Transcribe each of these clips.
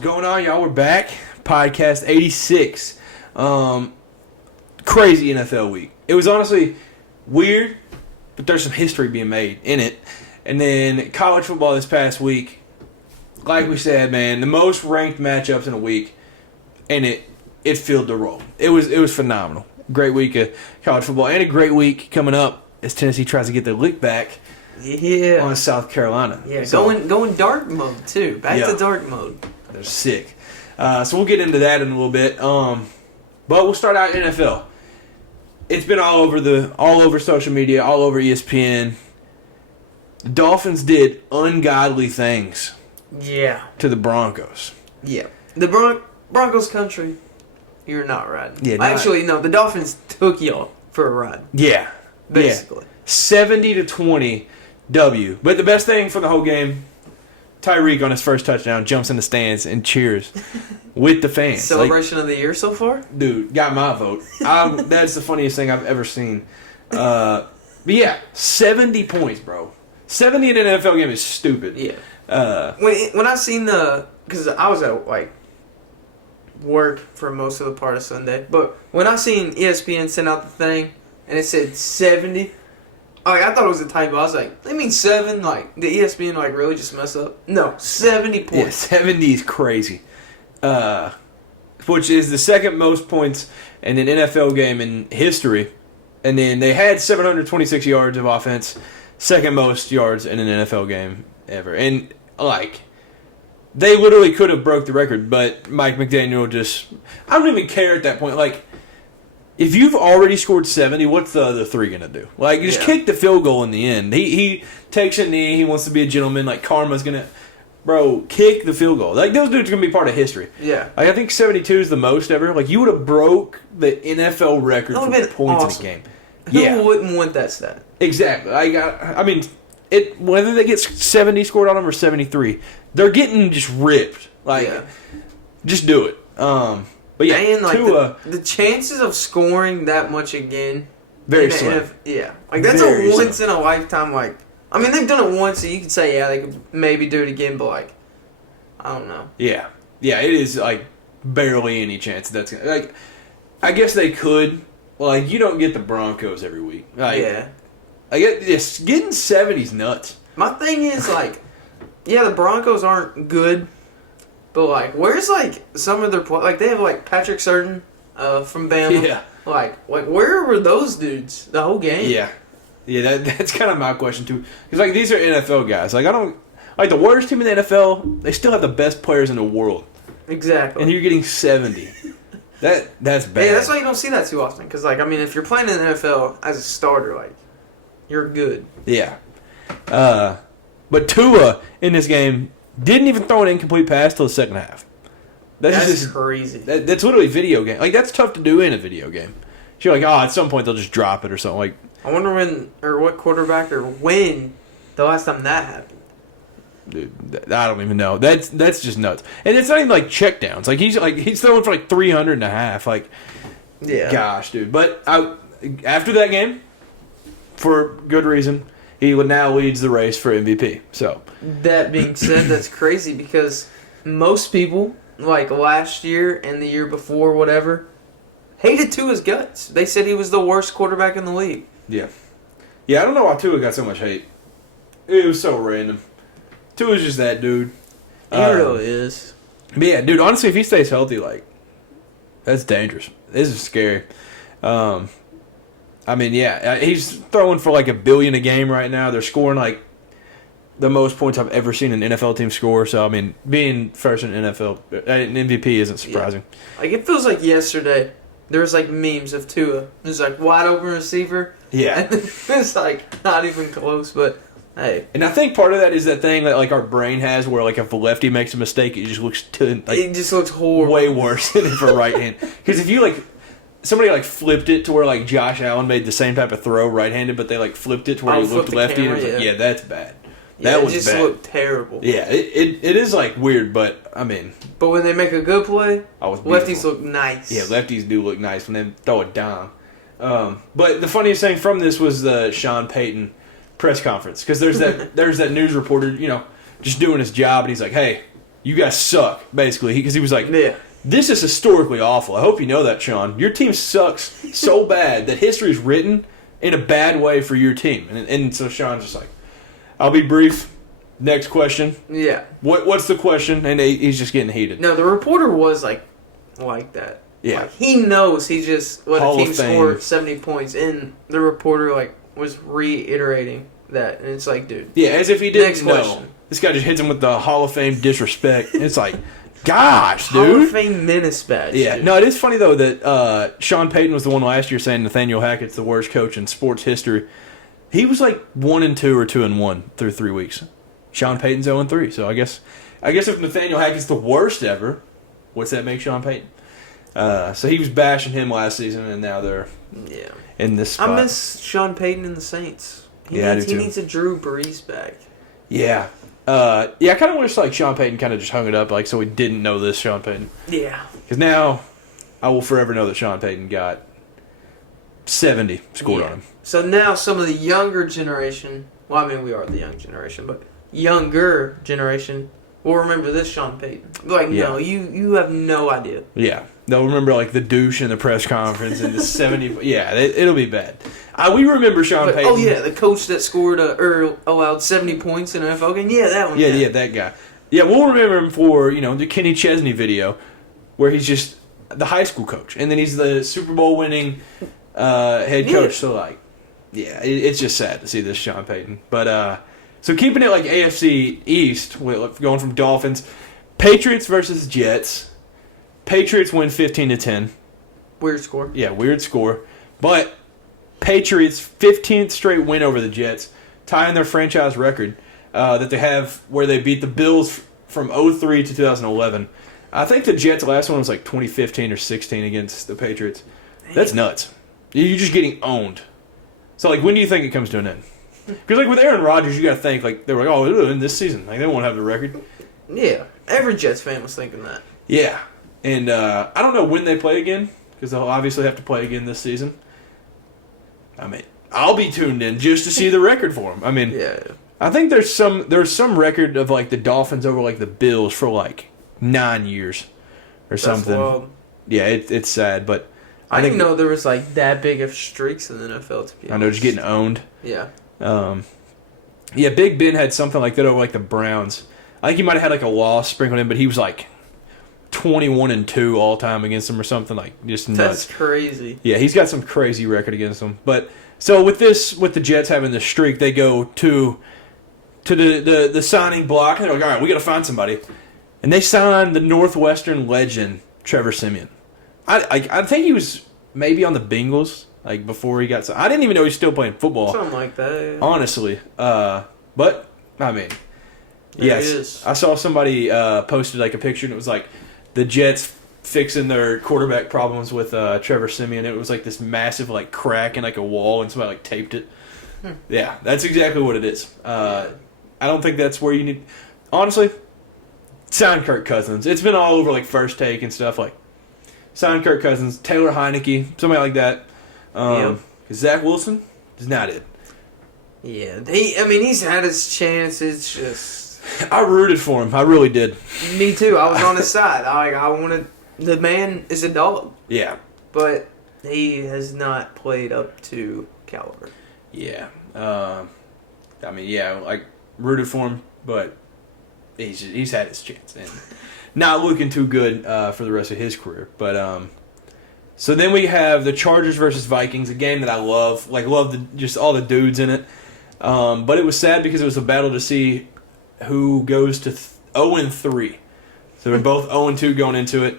What's going on, y'all? We're back. Podcast 86. Crazy NFL week. It was honestly weird, but there's some history being made in it. And then college football this past week, like we said, man, the most ranked matchups in a week, and it filled the role. It was phenomenal. Great week of college football, and a great week coming up as Tennessee tries to get their lick back. Yeah. On South Carolina. Yeah, so, going dark mode too. Back to dark mode. They're sick. So we'll get into that in a little bit. But we'll start out NFL. It's been all over social media, all over ESPN. The Dolphins did ungodly things. Yeah. To the Broncos. Yeah. The Broncos country, you're not riding. Yeah. Actually, no, the Dolphins took y'all for a ride. Yeah. Basically. 70-20 W. But the best thing for the whole game, Tyreek on his first touchdown jumps in the stands and cheers with the fans. Celebration of the year so far? Dude, got my vote. That's the funniest thing I've ever seen. But yeah, 70 points, bro. 70 in an NFL game is stupid. Yeah. When I seen because I was at work for most of the part of Sunday, but when I seen ESPN send out the thing and it said 70. I thought it was a typo. I was like, they mean 7? Like, did ESPN really just mess up? No, 70 points. Yeah, 70 is crazy. Which is the second most points in an NFL game in history. And then they had 726 yards of offense. Second most yards in an NFL game ever. And, they literally could have broke the record, but Mike McDaniel just... I don't even care at that point. If you've already scored 70, what's the other three going to do? Just kick the field goal in the end. He takes a knee. He wants to be a gentleman. Karma's going to... Bro, kick the field goal. Those dudes are going to be part of history. Yeah. I think 72 is the most ever. You would have broke the NFL record for points awesome. in a game. Who wouldn't want that stat? Exactly. Whether they get 70 scored on them or 73, they're getting just ripped. Just do it. But yeah, and Tua, the chances of scoring that much again, very slim. That's a once in a lifetime. They've done it once, so you could say they could maybe do it again, but I don't know. Yeah, it is barely any chance that's I guess they could. You don't get the Broncos every week. Getting 70's nuts. My thing is the Broncos aren't good. But, where's, some of their... they have, Patrick Surtain from Bama. Yeah. Where were those dudes the whole game? Yeah. Yeah, that's kind of my question, too. Because, these are NFL guys. I don't... the worst team in the NFL, they still have the best players in the world. Exactly. And you're getting 70. That's bad. Yeah, that's why you don't see that too often. Because, if you're playing in the NFL as a starter, you're good. Yeah. But Tua, in this game... didn't even throw an incomplete pass till the second half. That's just crazy. That's literally video game. That's tough to do in a video game. You're at some point they'll just drop it or something. I wonder what quarterback or when the last time that happened. Dude, I don't even know. That's just nuts. And it's not even check downs. He's throwing for 300 and a half. Yeah. Gosh, dude. But after that game, for good reason, he now leads the race for MVP. So that being said, that's crazy because most people, last year and the year before, whatever, hated Tua's guts. They said he was the worst quarterback in the league. Yeah. Yeah, I don't know why Tua got so much hate. It was so random. Tua's just that dude. He really is. But yeah, dude, honestly, if he stays healthy, that's dangerous. This is scary. He's throwing for $1 billion a game right now. They're scoring the most points I've ever seen an NFL team score. So being first in NFL, an MVP isn't surprising. Yeah. It feels like yesterday there was memes of Tua. There's wide open receiver. Yeah, and it's not even close. But hey, and I think part of that is that thing that our brain has, where if a lefty makes a mistake, it just looks it just looks horrible, way worse than if a right hand. Because if you somebody flipped it to where Josh Allen made the same type of throw right-handed, but they flipped it to where he looked lefty. Camera, and yeah. That's bad. Yeah, that was just bad. Looked terrible. Yeah, it is weird, but But when they make a good play, lefties look nice. Yeah, lefties do look nice when they throw a dime. But the funniest thing from this was the Sean Payton press conference, because there's that news reporter, just doing his job, and he's like, "Hey, you guys suck, basically. Because he was like, Yeah. this is historically awful. I hope you know that, Sean. Your team sucks so bad that history is written in a bad way for your team. And so Sean's just like, I'll be brief. Next question. Yeah. What's the question? And he's just getting heated. No, the reporter was like that. Yeah. Like, he knows he just let Hall a team of Fame. score 70 points, and the reporter like was reiterating that, and it's like, dude. Yeah, as if he didn't Next know. question. This guy just hits him with the Hall of Fame disrespect. It's like, gosh, dude. Hall of Fame menace badge. Yeah, dude. no, it is funny though that Sean Payton was the one last year saying Nathaniel Hackett's the worst coach in sports history. He was like 1-2 or 2-1 through 3 weeks. Sean Payton's 0-3. So I guess if Nathaniel Hackett's the worst ever, what's that make Sean Payton? So he was bashing him last season, and now they're in this spot. I miss Sean Payton and the Saints. He I do needs, too. He needs a Drew Brees back. Yeah. I kind of wish like Sean Payton kind of just hung it up, like so we didn't know this Sean Payton. Yeah. Because now I will forever know that Sean Payton got 70 scored on him. So now some of the younger generation, well, I mean, we are the young generation, but younger generation will remember this Sean Payton. Like, no, you have no idea. Yeah. They'll remember like the douche in the press conference and the 70. Yeah, it'll be bad. We remember Sean Payton. Oh, yeah, the coach that scored or allowed 70 points in an NFL game. Yeah, that one. Yeah, that guy. Yeah, we'll remember him for, the Kenny Chesney video where he's just the high school coach. And then he's the Super Bowl winning head coach. So, like, yeah, it's just sad to see this Sean Payton. But, so keeping it like AFC East, going from Dolphins, Patriots versus Jets. Patriots win 15-10. Weird score. Yeah, weird score. But Patriots' 15th straight win over the Jets, tying their franchise record that they have where they beat the Bills from 2003 to 2011. I think the Jets' last one was like 2015 or 16 against the Patriots. That's nuts. You're just getting owned. So, like, when do you think it comes to an end? Because, like, with Aaron Rodgers, you got to think, like, they were like, oh, it'll end this season. Like, they won't have the record. Yeah, every Jets fan was thinking that. Yeah. And I don't know when they play again, because they'll obviously have to play again this season. I mean, I'll be tuned in just to see the record for them. I mean, I think there's some record of, like, the Dolphins over, like, the Bills for, like, 9 years or something. Wild. Yeah, it's sad, but I didn't know there was, like, that big of streaks in the NFL, to be honest. I know, just getting owned. Yeah. Yeah, Big Ben had something like that over, like, the Browns. I think he might have had, like, a loss sprinkled in, but he was, like, 21-2 all time against them or something, like, just nuts. That's crazy. Yeah, he's got some crazy record against them. But so with the Jets having the streak, they go to the signing block and they're like, all right, we got to find somebody, and they signed the Northwestern legend Trevor Siemian. I think he was maybe on the Bengals like before he got signed. I didn't even know he was still playing football. Something like that. Yeah. Honestly, but I mean, yes, I saw somebody posted like a picture and it was like the Jets fixing their quarterback problems with Trevor Siemian. It was like this massive like crack in like a wall and somebody like taped it. Yeah, that's exactly what it is. I don't think that's where you need. Honestly, sign Kirk Cousins. It's been all over like First Take and stuff like. Sign Kirk Cousins, Taylor Heineke, somebody like that. Because Zach Wilson is not it. Yeah, he's had his chance. It's just I rooted for him. I really did. Me too. I was on his side. I wanted. The man is a dog. Yeah, but he has not played up to caliber. Yeah. Like rooted for him, but he's had his chance and not looking too good for the rest of his career. But so then we have the Chargers versus Vikings, a game that I love. Like love just all the dudes in it. But it was sad because it was a battle to see who goes to 0-3. So we're both 0-2 going into it,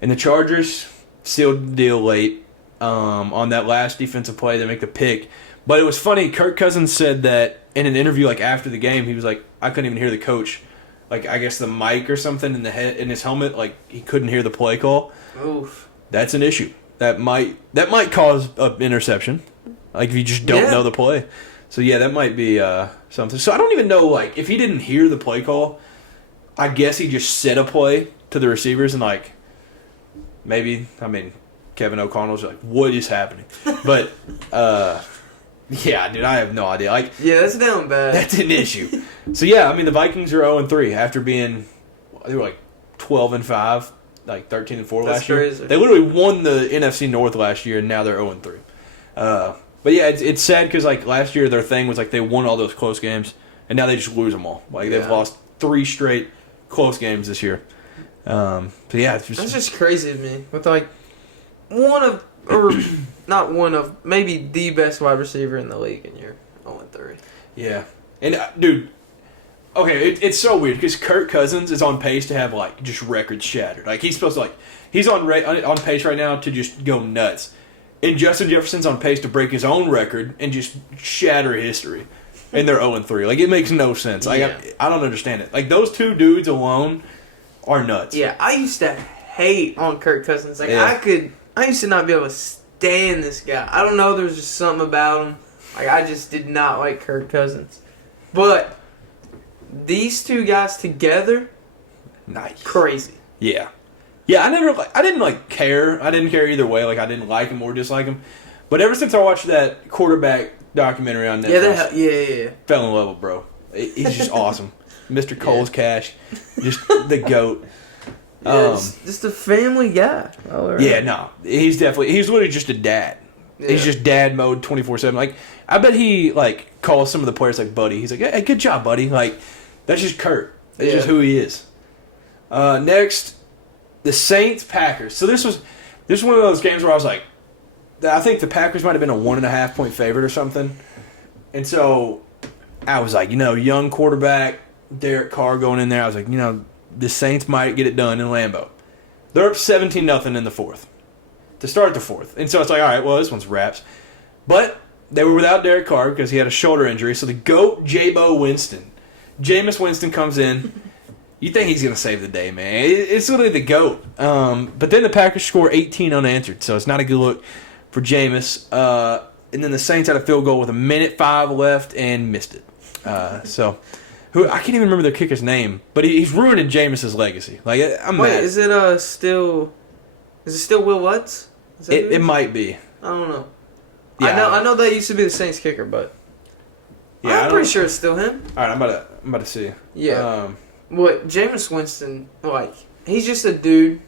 and the Chargers sealed the deal late on that last defensive play. They make the pick. But it was funny. Kirk Cousins said that in an interview, like after the game, he was like, "I couldn't even hear the coach. Like I guess the mic or something in his helmet, like he couldn't hear the play call." Oof. That's an issue. That might cause an interception. Like if you just don't know the play. So yeah, that might be something. So I don't even know like if he didn't hear the play call. I guess he just said a play to the receivers and like maybe Kevin O'Connell's like, what is happening? But yeah, dude, I have no idea. Like that's down bad. That's an issue. So yeah, the Vikings are 0-3 after being they were like 12-5, like 13-4 last year. Crazy. They literally won the NFC North last year, and now they're 0-3. But yeah, it's sad because like last year their thing was like they won all those close games, and now they just lose them all. Like they've lost 3 straight close games this year. So yeah, it's that's just crazy to me. With like not one of, maybe the best wide receiver in the league, and you're 0-3. Yeah, and dude, okay, it's so weird because Kirk Cousins is on pace to have like just records shattered. Like he's supposed to he's on pace right now to just go nuts. And Justin Jefferson's on pace to break his own record and just shatter history. And they're 0-3. Like, it makes no sense. Like, I don't understand it. Like, those two dudes alone are nuts. Yeah, I used to hate on Kirk Cousins. Like, I used to not be able to stand this guy. I don't know, there was just something about him. Like, I just did not like Kirk Cousins. But these two guys together, nice. Crazy. Yeah. Yeah, I didn't care. I didn't care either way. Like, I didn't like him or dislike him. But ever since I watched that quarterback documentary on Netflix, fell in love with bro. He's just awesome. Mr. Cole's Cash, just the GOAT. Yeah, just a family guy. Yeah, no. He's literally just a dad. Yeah. He's just dad mode 24/7. Like, I bet he, like, calls some of the players, like, buddy. He's like, hey, good job, buddy. Like, that's just Kurt. That's just who he is. Next, the Saints-Packers. So this was one of those games where I was like, I think the Packers might have been a 1.5 point favorite or something. And so I was like, young quarterback, Derek Carr going in there. I was like, the Saints might get it done in Lambeau. They're up 17-0 in the fourth to start the fourth. And so it's like, all right, well, this one's wraps. But they were without Derek Carr because he had a shoulder injury. So the GOAT, Jameis Winston comes in. You think he's going to save the day, man. It's literally the GOAT. But then the Packers score 18 unanswered, so it's not a good look for Jameis. And then the Saints had a field goal with 1:05 left and missed it. I can't even remember their kicker's name, but he's ruining Jameis's legacy. Like, I'm mad. Is it still Will Lutz? It might be. I don't know. Yeah, I know that used to be the Saints kicker, but yeah, I'm pretty sure it's still him. All right, I'm about to see. Yeah. Jameis Winston, like, he's just a dude.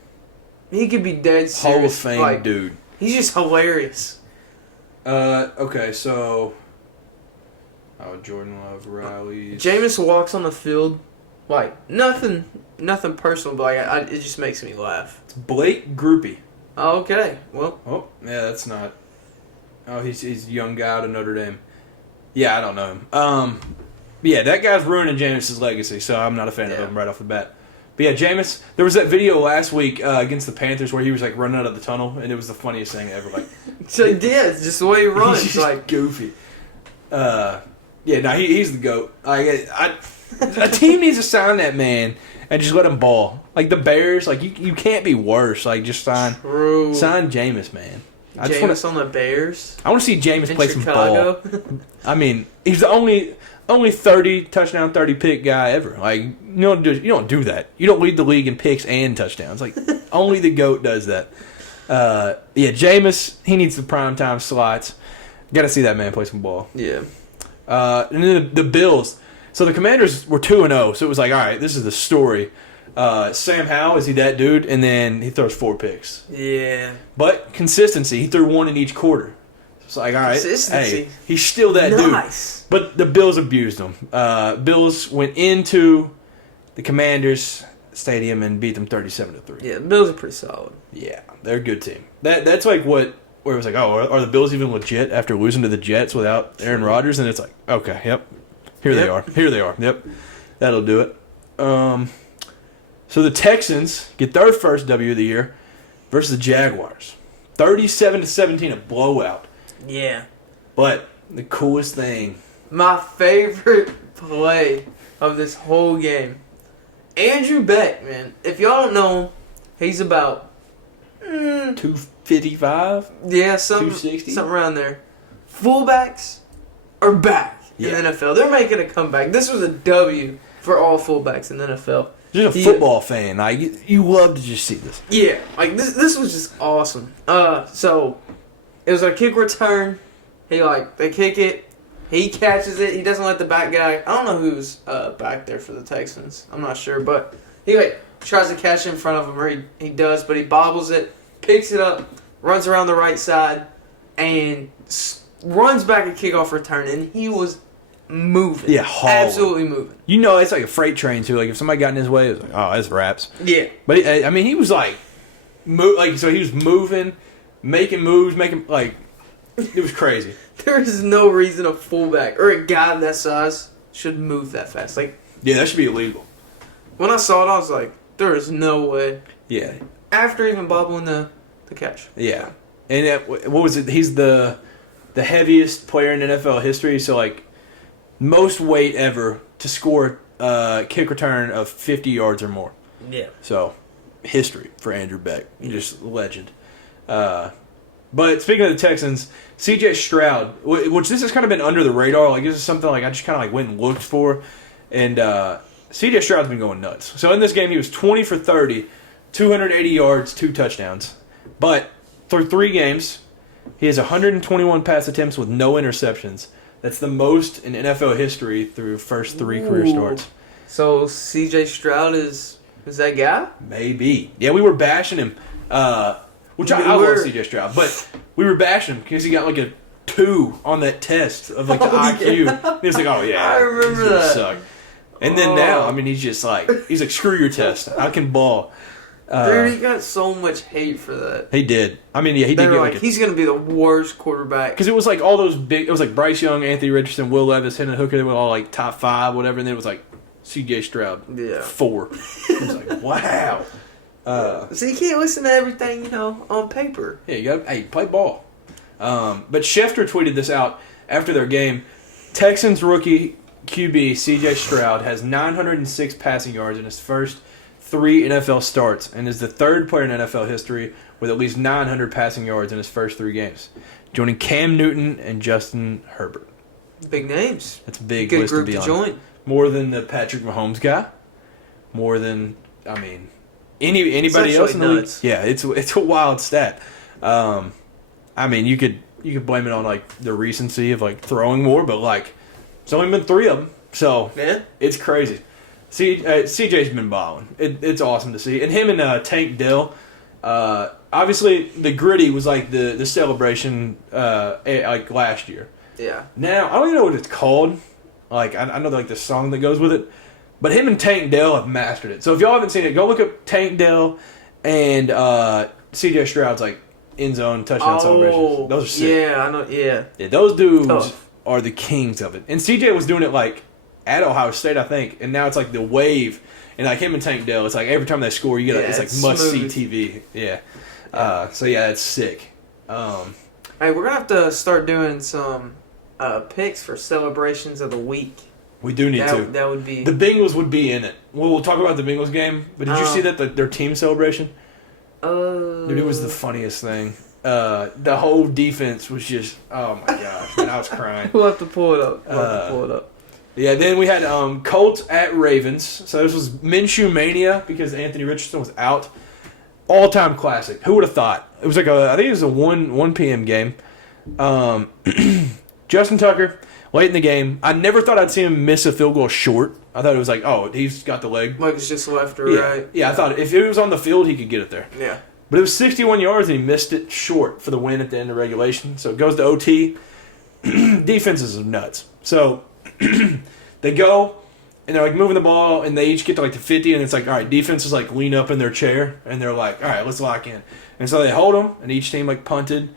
He could be dead serious. Hall of Fame dude. He's just hilarious. Okay, so Jordan Love, Riley. Jameis walks on the field, like, nothing personal, but like, it just makes me laugh. It's Blake Groupie. Oh, okay, well. Oh, yeah, that's not. Oh, he's a young guy out of Notre Dame. Yeah, I don't know him. Yeah, that guy's ruining Jameis' legacy, so I'm not a fan of him right off the bat. But yeah, Jameis, there was that video last week against the Panthers where he was like running out of the tunnel, and it was the funniest thing ever. Like, so yeah, it's just the way he runs. He's like goofy. He's the GOAT. A team needs to sign that man and just let him ball. Like the Bears, like you can't be worse. Like just sign Jameis, man. Jameis on the Bears. I want to see Jameis play Chicago. Some ball. I mean, he's the only 30 touchdown, 30 pick guy ever. Like you don't do that. You don't lead the league in picks and touchdowns. Like only the GOAT does that. Jameis, he needs the primetime slots. Got to see that man play some ball. Yeah. And then the Bills. So the Commanders were 2-0. So it was like, all right, this is the story. Sam Howell, is he that dude? And then he throws 4 picks. Yeah. But consistency, he threw 1 in each quarter. It's like, all right, hey, he's still that dude. But the Bills abused him. Bills went into the Commanders stadium and beat them 37-3. Yeah, the Bills are pretty solid. Yeah, they're a good team. That's like where it was like, oh, are the Bills even legit after losing to the Jets without Aaron Rodgers? And it's like, okay, yep. Here they are. Yep. That'll do it. So the Texans get their first W of the year versus the Jaguars. 37-17, a blowout. Yeah. But the coolest thing. My favorite play of this whole game. Andrew Beck, man. If y'all don't know him, he's about 255? Yeah, 260? Something around there. Fullbacks are back in the NFL. They're making a comeback. This was a W for all fullbacks in the NFL. Just a football fan. Like, you love to just see this. Yeah, like this was just awesome. So it was a kick return. They kick it. He catches it. He doesn't let the back guy. I don't know who's back there for the Texans. I'm not sure, but He tries to catch it in front of him, or he does, but he bobbles it, picks it up, runs around the right side, and runs back a kickoff return, and he was moving. Yeah, absolutely moving. You know, it's like a freight train too. Like if somebody got in his way, it was like, oh, that's wraps. Yeah, but I mean, he was like, so he was moving, making moves, it was crazy. There is no reason a fullback or a guy that size should move that fast. Like, yeah, that should be illegal. When I saw it, I was like, there is no way. Yeah. After even bobbling the catch. Yeah. And what was it? He's the heaviest player in NFL history. So, like, most weight ever to score a kick return of 50 yards or more. Yeah. So, history for Andrew Beck. Just legend. But speaking of the Texans, CJ Stroud, which this has kind of been under the radar. Like, this is something like I just kind of like went and looked for. And CJ Stroud's been going nuts. So in this game, he was 20 for 30, 280 yards, 2 touchdowns. But through 3 games, he has 121 pass attempts with no interceptions. That's the most in NFL history through first 3 career starts. So CJ Stroud is that guy? Maybe. Yeah, we were bashing him. Which I love CJ Stroud. But we were bashing him because he got like a 2 on that test of like the IQ. Yeah. He was like, oh yeah. I remember that. Suck. And then now, I mean, he's like, screw your test. I can ball. Dude, he got so much hate for that. He did. I mean, yeah, he did. They were like, he's going to be the worst quarterback. Because it was like all those big, it was like Bryce Young, Anthony Richardson, Will Levis, Hendon Hooker, they were all like top 5, whatever. And then it was like CJ Stroud, 4. It was like, wow. So you can't listen to everything, on paper. Yeah, you got to play ball. But Schefter tweeted this out after their game. Texans rookie QB CJ Stroud has 906 passing yards in his first 3 NFL starts and is the 3rd player in NFL history with at least 900 passing yards in his first 3 games, joining Cam Newton and Justin Herbert. Big names. That's a big good list group to be on. Join. More than the Patrick Mahomes guy. More than, I mean, anybody else in the league. Yeah, it's a wild stat. I mean, you could blame it on like the recency of like throwing more, but like it's only been 3 of them, so yeah, it's crazy. CJ's been balling. It's awesome to see, and him and Tank Dell. Obviously, the gritty was like the celebration like last year. Yeah. Now I don't even know what it's called. Like I know like the song that goes with it, but him and Tank Dell have mastered it. So if y'all haven't seen it, go look up Tank Dell and CJ Stroud's like end zone touchdown celebrations. Those are sick. Yeah, I know. Yeah. Yeah, those dudes are the kings of it. And CJ was doing it like at Ohio State, I think, and now it's like the wave. And like him and Tank Dell, it's like every time they score, you get it's like must see TV. Yeah. So yeah, it's sick. Hey, we're gonna have to start doing some picks for celebrations of the week. We do need to. That would be the Bengals would be in it. Well, we'll talk about the Bengals game. But did you see that their team celebration? Dude, it was the funniest thing. The whole defense was just, oh my gosh, man, I was crying. We'll have to pull it up. Yeah, then we had Colts at Ravens. So this was Minshew Mania because Anthony Richardson was out. All-time classic. Who would have thought? It was like I think it was a 1 p.m. game. Justin Tucker, late in the game. I never thought I'd see him miss a field goal short. I thought it was like, oh, he's got the leg. Like it's just left or right. Yeah, I thought if it was on the field, he could get it there. Yeah. But it was 61 yards, and he missed it short for the win at the end of regulation. So it goes to OT. Defenses are nuts. So they go, and they're like moving the ball, and they each get to like the 50, and it's like, all right, defenses like lean up in their chair, and they're like, all right, let's lock in. And so they hold them, and each team like punted.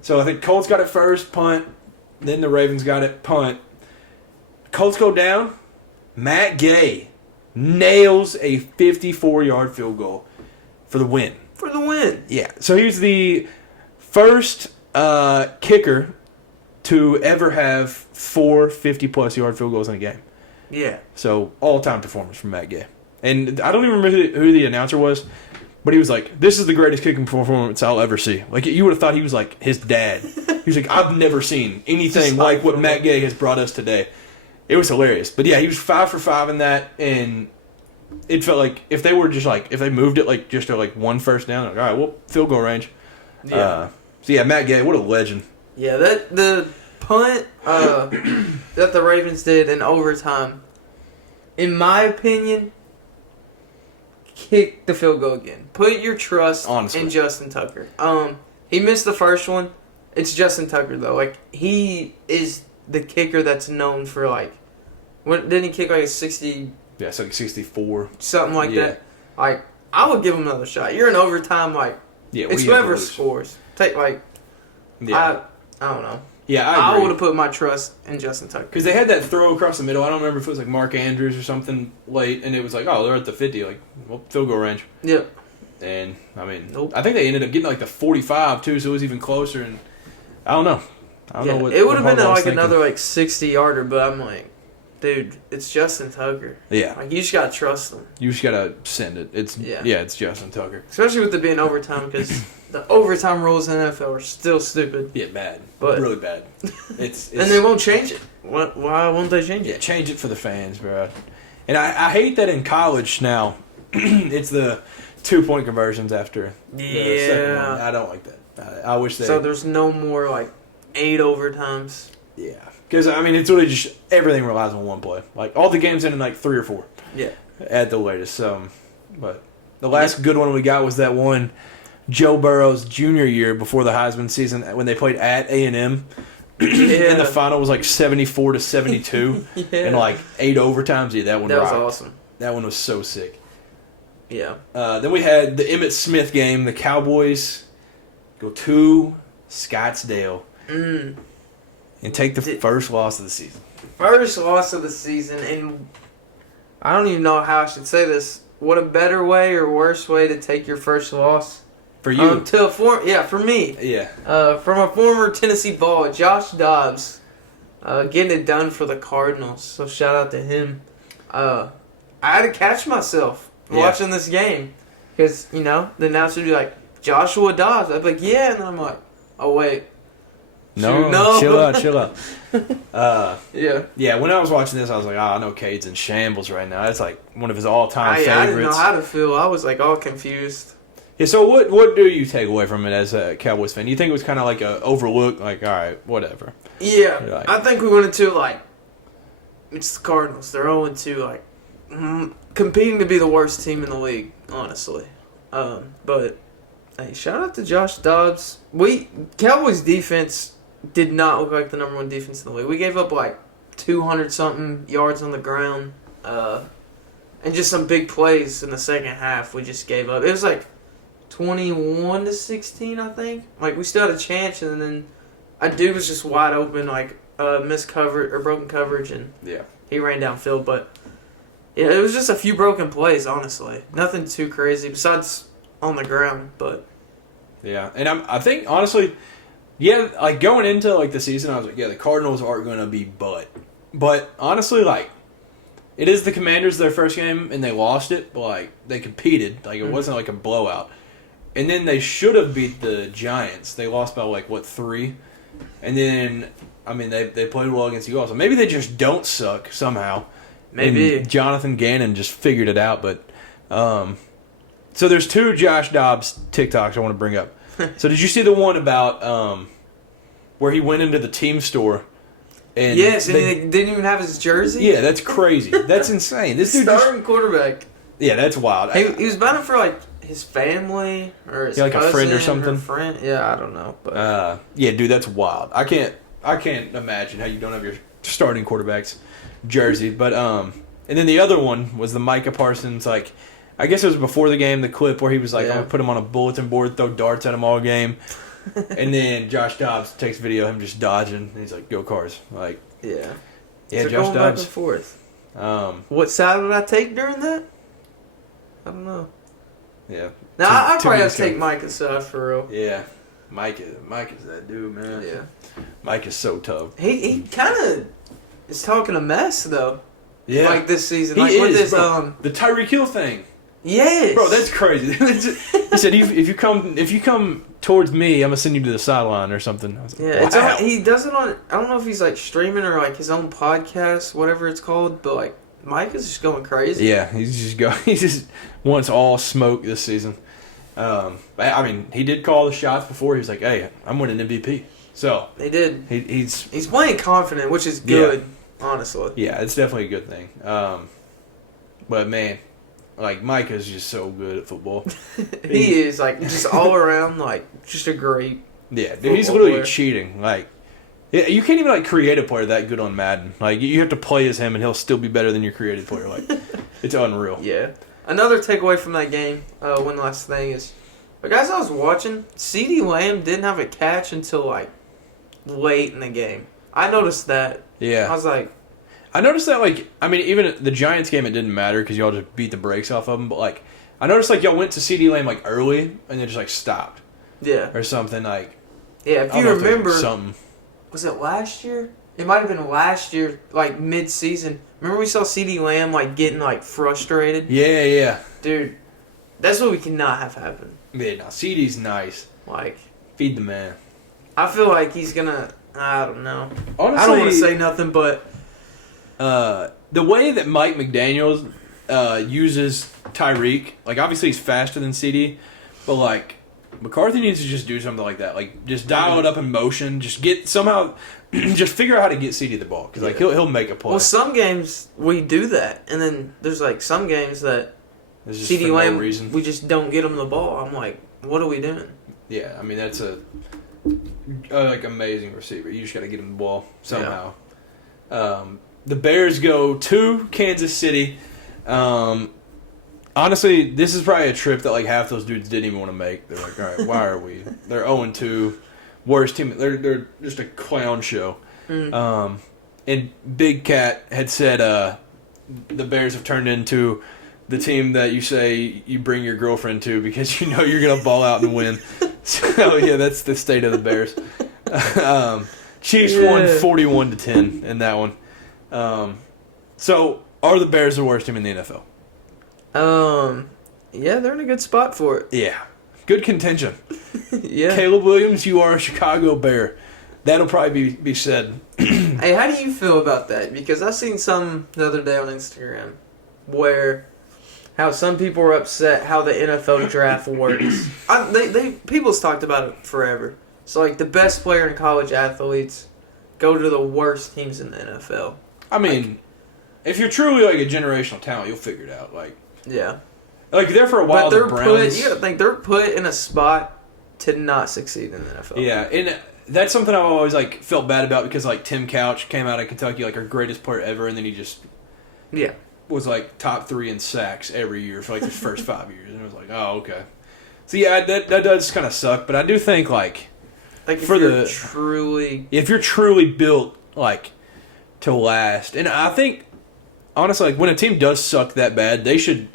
So I think Colts got it first, punt. Then the Ravens got it, punt. Colts go down. Matt Gay nails a 54-yard field goal for the win. For the win. Yeah. So he's the first kicker to ever have 4 50-plus yard field goals in a game. Yeah. So all-time performance from Matt Gay. And I don't even remember who the announcer was, but he was like, this is the greatest kicking performance I'll ever see. Like, you would have thought he was like his dad. He was like, I've never seen anything like what Matt Gay has brought us today. It was hilarious. But yeah, he was 5 for 5 in that, and it felt like if they were just like, if they moved it like just to like 1 first down, like, all right, well, field goal range. Yeah. So yeah, Matt Gay, what a legend. Yeah, the punt that the Ravens did in overtime, in my opinion, kick the field goal again. Put your trust Honestly. in Justin Tucker. He missed the first one. It's Justin Tucker though. Like he is the kicker that's known for like. What didn't he kick like a 60? Yeah, it's like 64. Something like that. Like I would give him another shot. You're in overtime. Like it's whoever scores. Take like. Yeah. I don't know. Yeah, I would have put my trust in Justin Tucker. Because they had that throw across the middle. I don't remember if it was like Mark Andrews or something late, and it was like, oh, they're at the 50, like, well, field goal range. Yep. And, I mean, I think they ended up getting like the 45, too, so it was even closer. And I don't know. I don't know what. It would have been like thinking. another like 60-yarder, but I'm like, dude, it's Justin Tucker. Yeah. Like, you just got to trust him. You just got to send it. It's it's Justin Tucker. Especially with it being overtime, because the overtime rules in the NFL are still stupid. Yeah, bad. But really bad. It's and they won't change it. Why won't they change it? Yeah, change it for the fans, bro. And I hate that in college now, it's the 2-point conversions after the second one. I don't like that. I wish they... So there's no more, like, 8 overtimes? Yeah. Because, I mean, it's really just... Everything relies on one play. Like, all the games end in, like, 3 or 4. Yeah. At the latest. But the last good one we got was that one Joe Burrow's junior year before the Heisman season when they played at A&M. And the final was, like, 74-72. And, like, 8 overtimes. Yeah, that one That rocked. was awesome. That one was so sick. Yeah. Then we had the Emmitt Smith game. The Cowboys go to Scottsdale and take the first loss of the season. First loss of the season, and I don't even know how I should say this. What a better way or worse way to take your first loss? For you? For me. Yeah. From a former Tennessee Ball, Josh Dobbs, getting it done for the Cardinals. So shout out to him. I had to catch myself watching this game because the announcer would be like, Joshua Dobbs. I'd be like, yeah, and then I'm like, oh wait. No. Chill out. Yeah. When I was watching this, I was like, I know Cade's in shambles right now. That's like one of his all-time favorites. I didn't know how to feel. I was like all confused. Yeah, so what do you take away from it as a Cowboys fan? You think it was kind of like a overlook, like, all right, whatever? Yeah, like, I think we went into, like, it's the Cardinals. They're 0-2, like, competing to be the worst team in the league, honestly. But, hey, shout out to Josh Dobbs. Cowboys defense did not look like the number 1 defense in the league. We gave up, like, 200-something yards on the ground, and just some big plays in the second half we just gave up. It was, like, 21-16, I think. Like, we still had a chance, and then a dude was just wide open, like, missed coverage or broken coverage, and he ran downfield. But yeah, it was just a few broken plays, honestly. Nothing too crazy besides on the ground, but yeah. And I think honestly, like going into like the season, I was like, the Cardinals aren't going to be but honestly, like, it is the Commanders their first game, and they lost it, but like they competed, like it wasn't like a blowout. And then they should have beat the Giants. They lost by, 3? And then, I mean, they played well against you also. Maybe they just don't suck somehow. maybe. And Jonathan Gannon just figured it out. But so there's 2 Josh Dobbs TikToks I want to bring up. So did you see the one about where he went into the team store? And yes, and they didn't even have his jersey? Yeah, that's crazy. That's insane. This dude starting quarterback. Yeah, that's wild. He was bound for, like, his family or his like cousin a friend or something. Yeah, I don't know. But yeah, dude, that's wild. I can't imagine how you don't have your starting quarterback's jersey. But and then the other one was the Micah Parsons. Like, I guess it was before the game. The clip where he was like, "I'm gonna put him on a bulletin board, throw darts at him all game." And then Josh Dobbs takes video of him just dodging, and he's like, "Go Cars!" Like, yeah, Josh going Dobbs. back and forth. What side would I take during that? I don't know. Yeah. Now, I probably have to take Micah's side for real. Yeah. Mike is that dude, man. Yeah. Mike is so tough. He kind of is talking a mess, though. Yeah. Like, this season. He like, is, with this, bro. The Tyreek Hill thing. Yes. Bro, that's crazy. He said, if you come towards me, I'm going to send you to the sideline or something. I was like, yeah, wow. it's on, he does it on, I don't know if he's, like, streaming or, like, his own podcast, whatever it's called, but, like, Mike is just going crazy. Yeah, he just wants all smoke this season. I mean, he did call the shots before. He was like, "Hey, I'm winning MVP." So he did. He's playing confident, which is good, honestly. Yeah, it's definitely a good thing. But man, like Micah's just so good at football. He is like just all around like just a great. Yeah, dude, he's literally player. cheating. Like, you can't even like create a player that good on Madden. Like, you have to play as him, and he'll still be better than your created player. Like, it's unreal. Yeah. Another takeaway from that game, one last thing is, but guys, I was watching. CeeDee Lamb didn't have a catch until like late in the game. I noticed that. Yeah, I was like, I noticed that. Like, I mean, even the Giants game, it didn't matter because y'all just beat the brakes off of them. But like, I noticed like y'all went to CeeDee Lamb like early and then just like stopped. Yeah. Or something like. Yeah, if you remember, something. Was it last year? It might have been last year, like mid-season. Remember we saw CeeDee Lamb like getting like frustrated? Yeah. Dude, that's what we cannot have happen. Yeah, no, CeeDee's nice. Like, Feed the man. I feel like he's gonna. I don't know. Honestly, I don't want to say nothing, but the way that Mike McDaniels uses Tyreek, like obviously he's faster than CD, but like McCarthy needs to just do something like that. Like just dial it up in motion. Just get somehow, just figure out how to get CD the ball because like he'll make a play. Well, some games we do that, and then there's like some games that CD for Lamb no reason. we just don't get him the ball. I'm like, what are we doing? Yeah, I mean that's a like amazing receiver. You just got to get him the ball somehow. Yeah. The Bears go to Kansas City. Honestly, this is probably a trip that like half those dudes didn't even want to make. They're like, all right, why are we? They're 0-2, worst team. They're just a clown show. And Big Cat had said the Bears have turned into the team that you say you bring your girlfriend to because you know you're gonna ball out and win. So yeah, that's the state of the Bears. Chiefs won 41-10 in that one. So are the Bears the worst team in the NFL? Yeah, they're in a good spot for it. Yeah. Good contention. Yeah. Caleb Williams, you are a Chicago Bear. That'll probably be said. Hey, how do you feel about that? Because I seen some the other day on Instagram where how some people were upset how the NFL draft works. People's talked about it forever. So like the best player in college athletes go to the worst teams in the NFL. I mean, if you're truly like a generational talent, you'll figure it out. Like, yeah. Like there for a while, but the Browns. You gotta think they're put in a spot to not succeed in the NFL. Yeah, and that's something I've always like felt bad about because like Tim Couch came out of Kentucky like our greatest player ever, and then he just was like top 3 in sacks every year for like his first 5 years, and it was like, oh okay. So yeah, that does kind of suck, but I do think like if you're truly built like to last, and I think honestly like when a team does suck that bad, they should.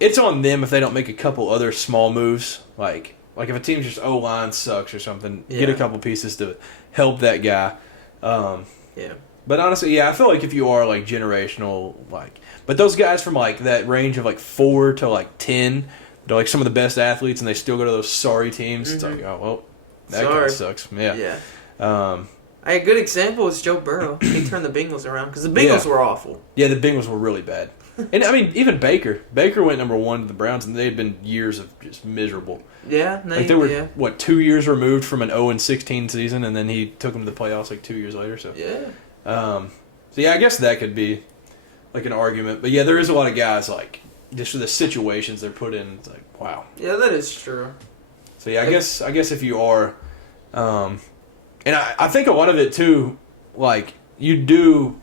It's on them if they don't make a couple other small moves. Like if a team's just O-line sucks or something, get a couple pieces to help that guy. But honestly, I feel like if you are like generational, like, but those guys from like that range of like 4 to like 10, they're like some of the best athletes, and they still go to those sorry teams. Mm-hmm. It's like, oh well, that kind of sucks. Yeah. A good example is Joe Burrow. He turned the Bengals around because the Bengals were awful. Yeah, the Bengals were really bad. And, I mean, even Baker. Baker went number 1 to the Browns, and they had been years of just miserable. Yeah. They were, 2 years removed from an 0-16 season, and then he took them to the playoffs like 2 years later. So I guess that could be, like, an argument. But, yeah, there is a lot of guys, like, just for the situations they're put in. It's like, wow. Yeah, that is true. So, yeah, I guess if you are, and I think a lot of it, too, like, you do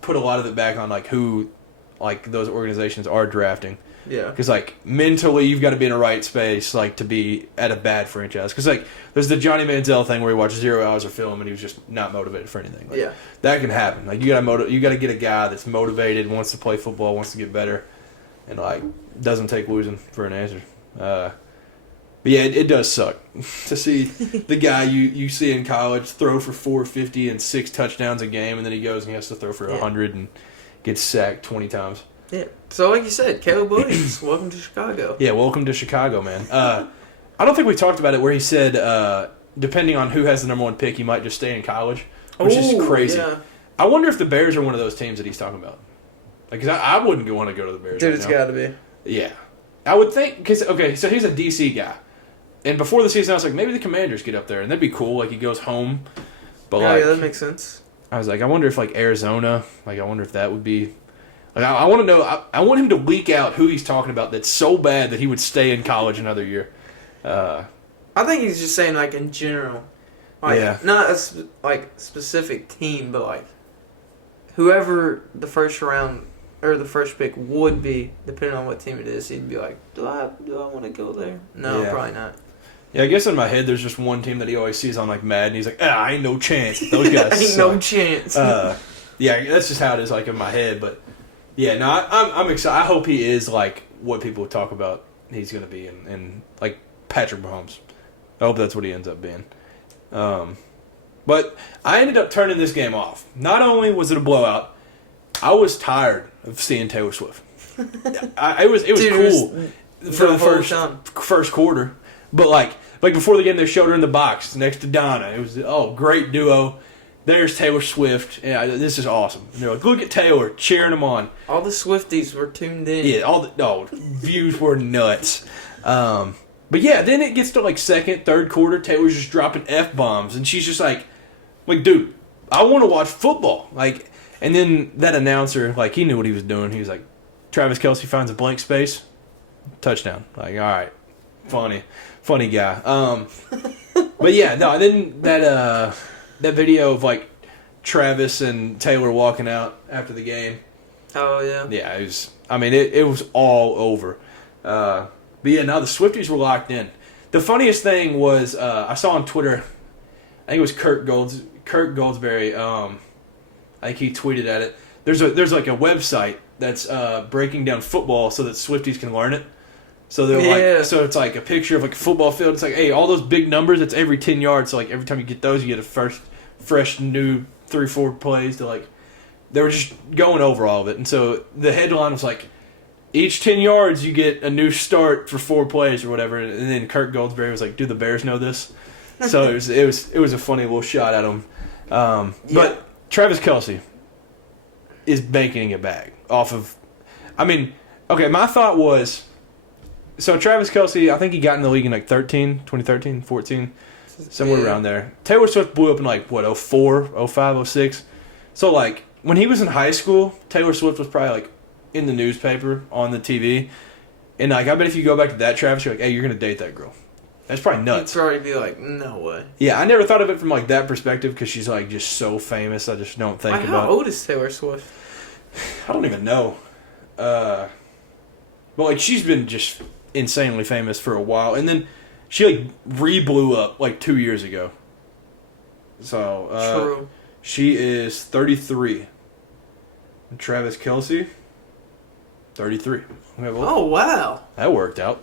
put a lot of it back on, like, who – like those organizations are drafting. Yeah. Because like mentally you've got to be in a right space like to be at a bad franchise. Because like there's the Johnny Manziel thing where he watched 0 hours of film and he was just not motivated for anything. Like, that can happen. Like you got to get a guy that's motivated, wants to play football, wants to get better, and like doesn't take losing for an answer. But yeah, it does suck to see the guy you see in college throw for 450 and 6 touchdowns a game, and then he goes and he has to throw for 100 and gets sacked 20 times. Yeah. So like you said, Caleb Williams, welcome to Chicago. Yeah, welcome to Chicago, man. I don't think we talked about it where he said depending on who has the number 1 pick, he might just stay in college, which is crazy. Yeah. I wonder if the Bears are one of those teams that he's talking about. Like, 'cause I wouldn't want to go to the Bears. Dude, it's got to be. Yeah. I would think, because, so he's a DC guy. And before the season, I was like, maybe the Commanders get up there, and that'd be cool. Like, he goes home. But yeah, that makes sense. I was like, I wonder if, like, Arizona, like, I wonder if that would be, Like, I want to know. I want him to leak out who he's talking about. That's so bad that he would stay in college another year. I think he's just saying like in general, like Yeah. not a specific team, but like whoever the first round or the first pick would be, depending on what team it is, he'd be like, do I want to go there? No, Yeah. probably not. Yeah, I guess in my head, there's just one team that he always sees on like Madden. He's like, ain't no chance. Those guys Ain't suck. no chance. Yeah, that's just how it is, like in my head. But yeah, no, I'm excited. I hope he is like what people talk about. He's gonna be in like Patrick Mahomes. I hope that's what he ends up being. But I ended up turning this game off. Not only was it a blowout, I was tired of seeing Taylor Swift. It was Dude, cool for the first quarter, but like before the game, they showed her in the box next to Donna. It was great duo. There's Taylor Swift. Yeah, this is awesome. And they're like, look at Taylor, cheering him on. All the Swifties were tuned in. Yeah, all the views were nuts. But yeah, then it gets to like second, third quarter. Taylor's just dropping F-bombs, and she's just like, dude, I want to watch football. Like, and then that announcer, like, he knew what he was doing. He was like, Travis Kelce finds a blank space, touchdown. Like, all right, funny guy. But yeah, no. Then that video of like Travis and Taylor walking out after the game. Oh yeah. Yeah, it was. I mean, it was all over. But yeah, now the Swifties were locked in. The funniest thing was I saw on Twitter. I think it was Kirk Goldsberry. I think he tweeted at it. There's like a website that's breaking down football so that Swifties can learn it. So they're like, so it's like a picture of like a football field. It's like, hey, all those big numbers. It's every 10 yards. So like every time you get those, you get a fresh new 3-4 plays to like. They were just going over all of it, and so the headline was like, each 10 yards you get a new start for 4 plays or whatever. And then Kirk Goldsberry was like, do the Bears know this? So it was a funny little shot at him. But Travis Kelce is banking it back off of. I mean, okay, my thought was, so Travis Kelce, I think he got in the league in like 2013, 14, somewhere around there. Taylor Swift blew up in like, 04, 05, 06. So like, when he was in high school, Taylor Swift was probably like in the newspaper, on the TV. And like, I bet if you go back to that, Travis, you're like, hey, you're going to date that girl. That's probably nuts. You'd probably be like, no way. Yeah, I never thought of it from like that perspective because she's like just so famous. I just don't think about it. How old is Taylor Swift? I don't even know. But like, she's been just insanely famous for a while. And then she like re-blew up like 2 years ago. So, True. She is 33. And Travis Kelce, 33. Okay, well, Oh, wow. that worked out.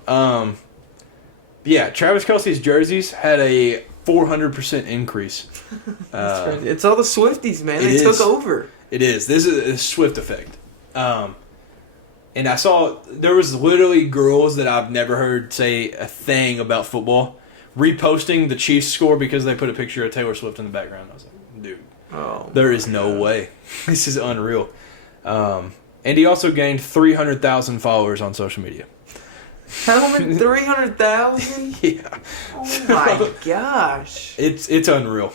Yeah, Travis Kelce's jerseys had a 400% increase. It's all the Swifties, man. They took over. It is. This is a Swift effect. And I saw there was literally girls that I've never heard say a thing about football reposting the Chiefs score because they put a picture of Taylor Swift in the background. I was like, dude, there is no way. This is unreal. And he also gained 300,000 followers on social media. How many? 300,000? Yeah. Oh my gosh. It's unreal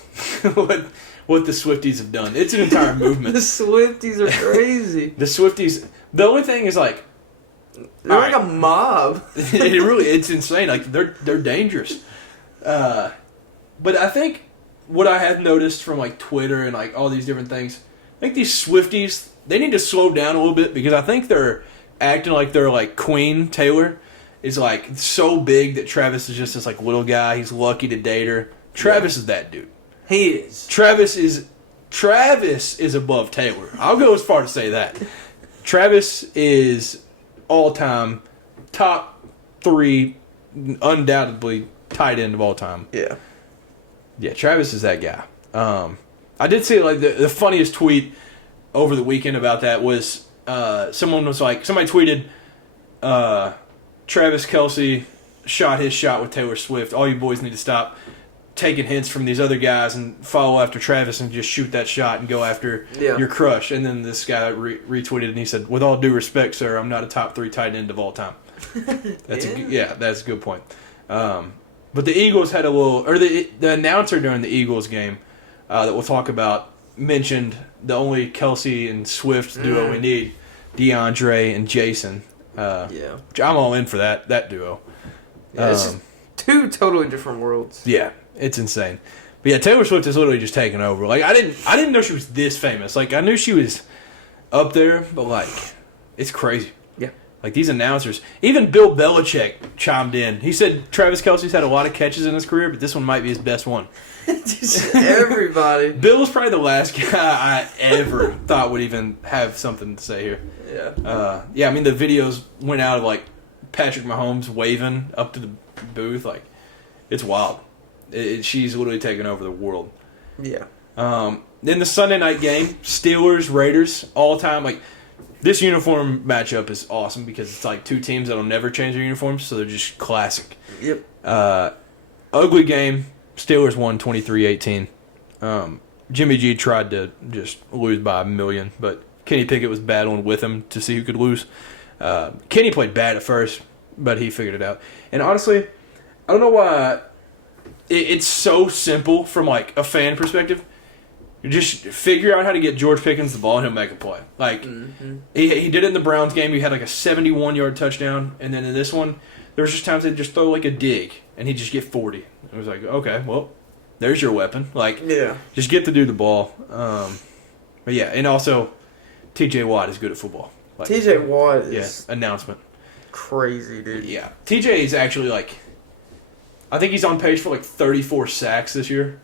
what the Swifties have done. It's an entire movement. The Swifties are crazy. The Swifties. The only thing is like they're like a mob. it's insane. Like they're dangerous. But I think what I have noticed from like Twitter and like all these different things, I think these Swifties, they need to slow down a little bit because I think they're acting like they're like Queen Taylor is like so big that Travis is just this like little guy. He's lucky to date her. Travis is that dude. He is. Travis is above Taylor. I'll go as far to say that. Travis is all-time top 3, undoubtedly tight end of all time. Yeah. Yeah, Travis is that guy. I did see like the funniest tweet over the weekend about that was somebody tweeted Travis Kelce shot his shot with Taylor Swift. All you boys need to stop taking hints from these other guys and follow after Travis and just shoot that shot and go after your crush. And then this guy retweeted and he said, with all due respect, sir, I'm not a top 3 tight end of all time. That's a good point. But the Eagles had a little, or the announcer during the Eagles game that we'll talk about mentioned the only Kelce and Swift duo we need DeAndre and Jason. Yeah. I'm all in for that duo. Yeah, it's just two totally different worlds. Yeah, it's insane. But yeah, Taylor Swift is literally just taking over. Like I didn't know she was this famous. Like I knew she was up there, but like it's crazy. Yeah. Like these announcers, even Bill Belichick chimed in. He said Travis Kelce's had a lot of catches in his career, but this one might be his best one. Just everybody. Bill was probably the last guy I ever thought would even have something to say here. Yeah. I mean the videos went out of like Patrick Mahomes waving up to the booth. Like it's wild. She's literally taking over the world. Yeah. Then the Sunday night game, Steelers, Raiders, all time. Like this uniform matchup is awesome because it's like two teams that'll never change their uniforms, so they're just classic. Yep. Ugly game. Steelers won 23-18. Jimmy G tried to just lose by a million, but Kenny Pickett was battling with him to see who could lose. Kenny played bad at first, but he figured it out. And honestly, I don't know why it's so simple from like a fan perspective. You just figure out how to get George Pickens the ball and he'll make a play. Like he did it in the Browns game. He had like a 71-yard touchdown, and then in this one, there was just times they'd just throw like a dig and he'd just get 40. It was like, okay, well, there's your weapon. Like, just get the dude the ball. But yeah, and also TJ Watt is good at football. Like, TJ Watt is announcement. Crazy, dude. Yeah. TJ is actually like, I think he's on pace for like 34 sacks this year.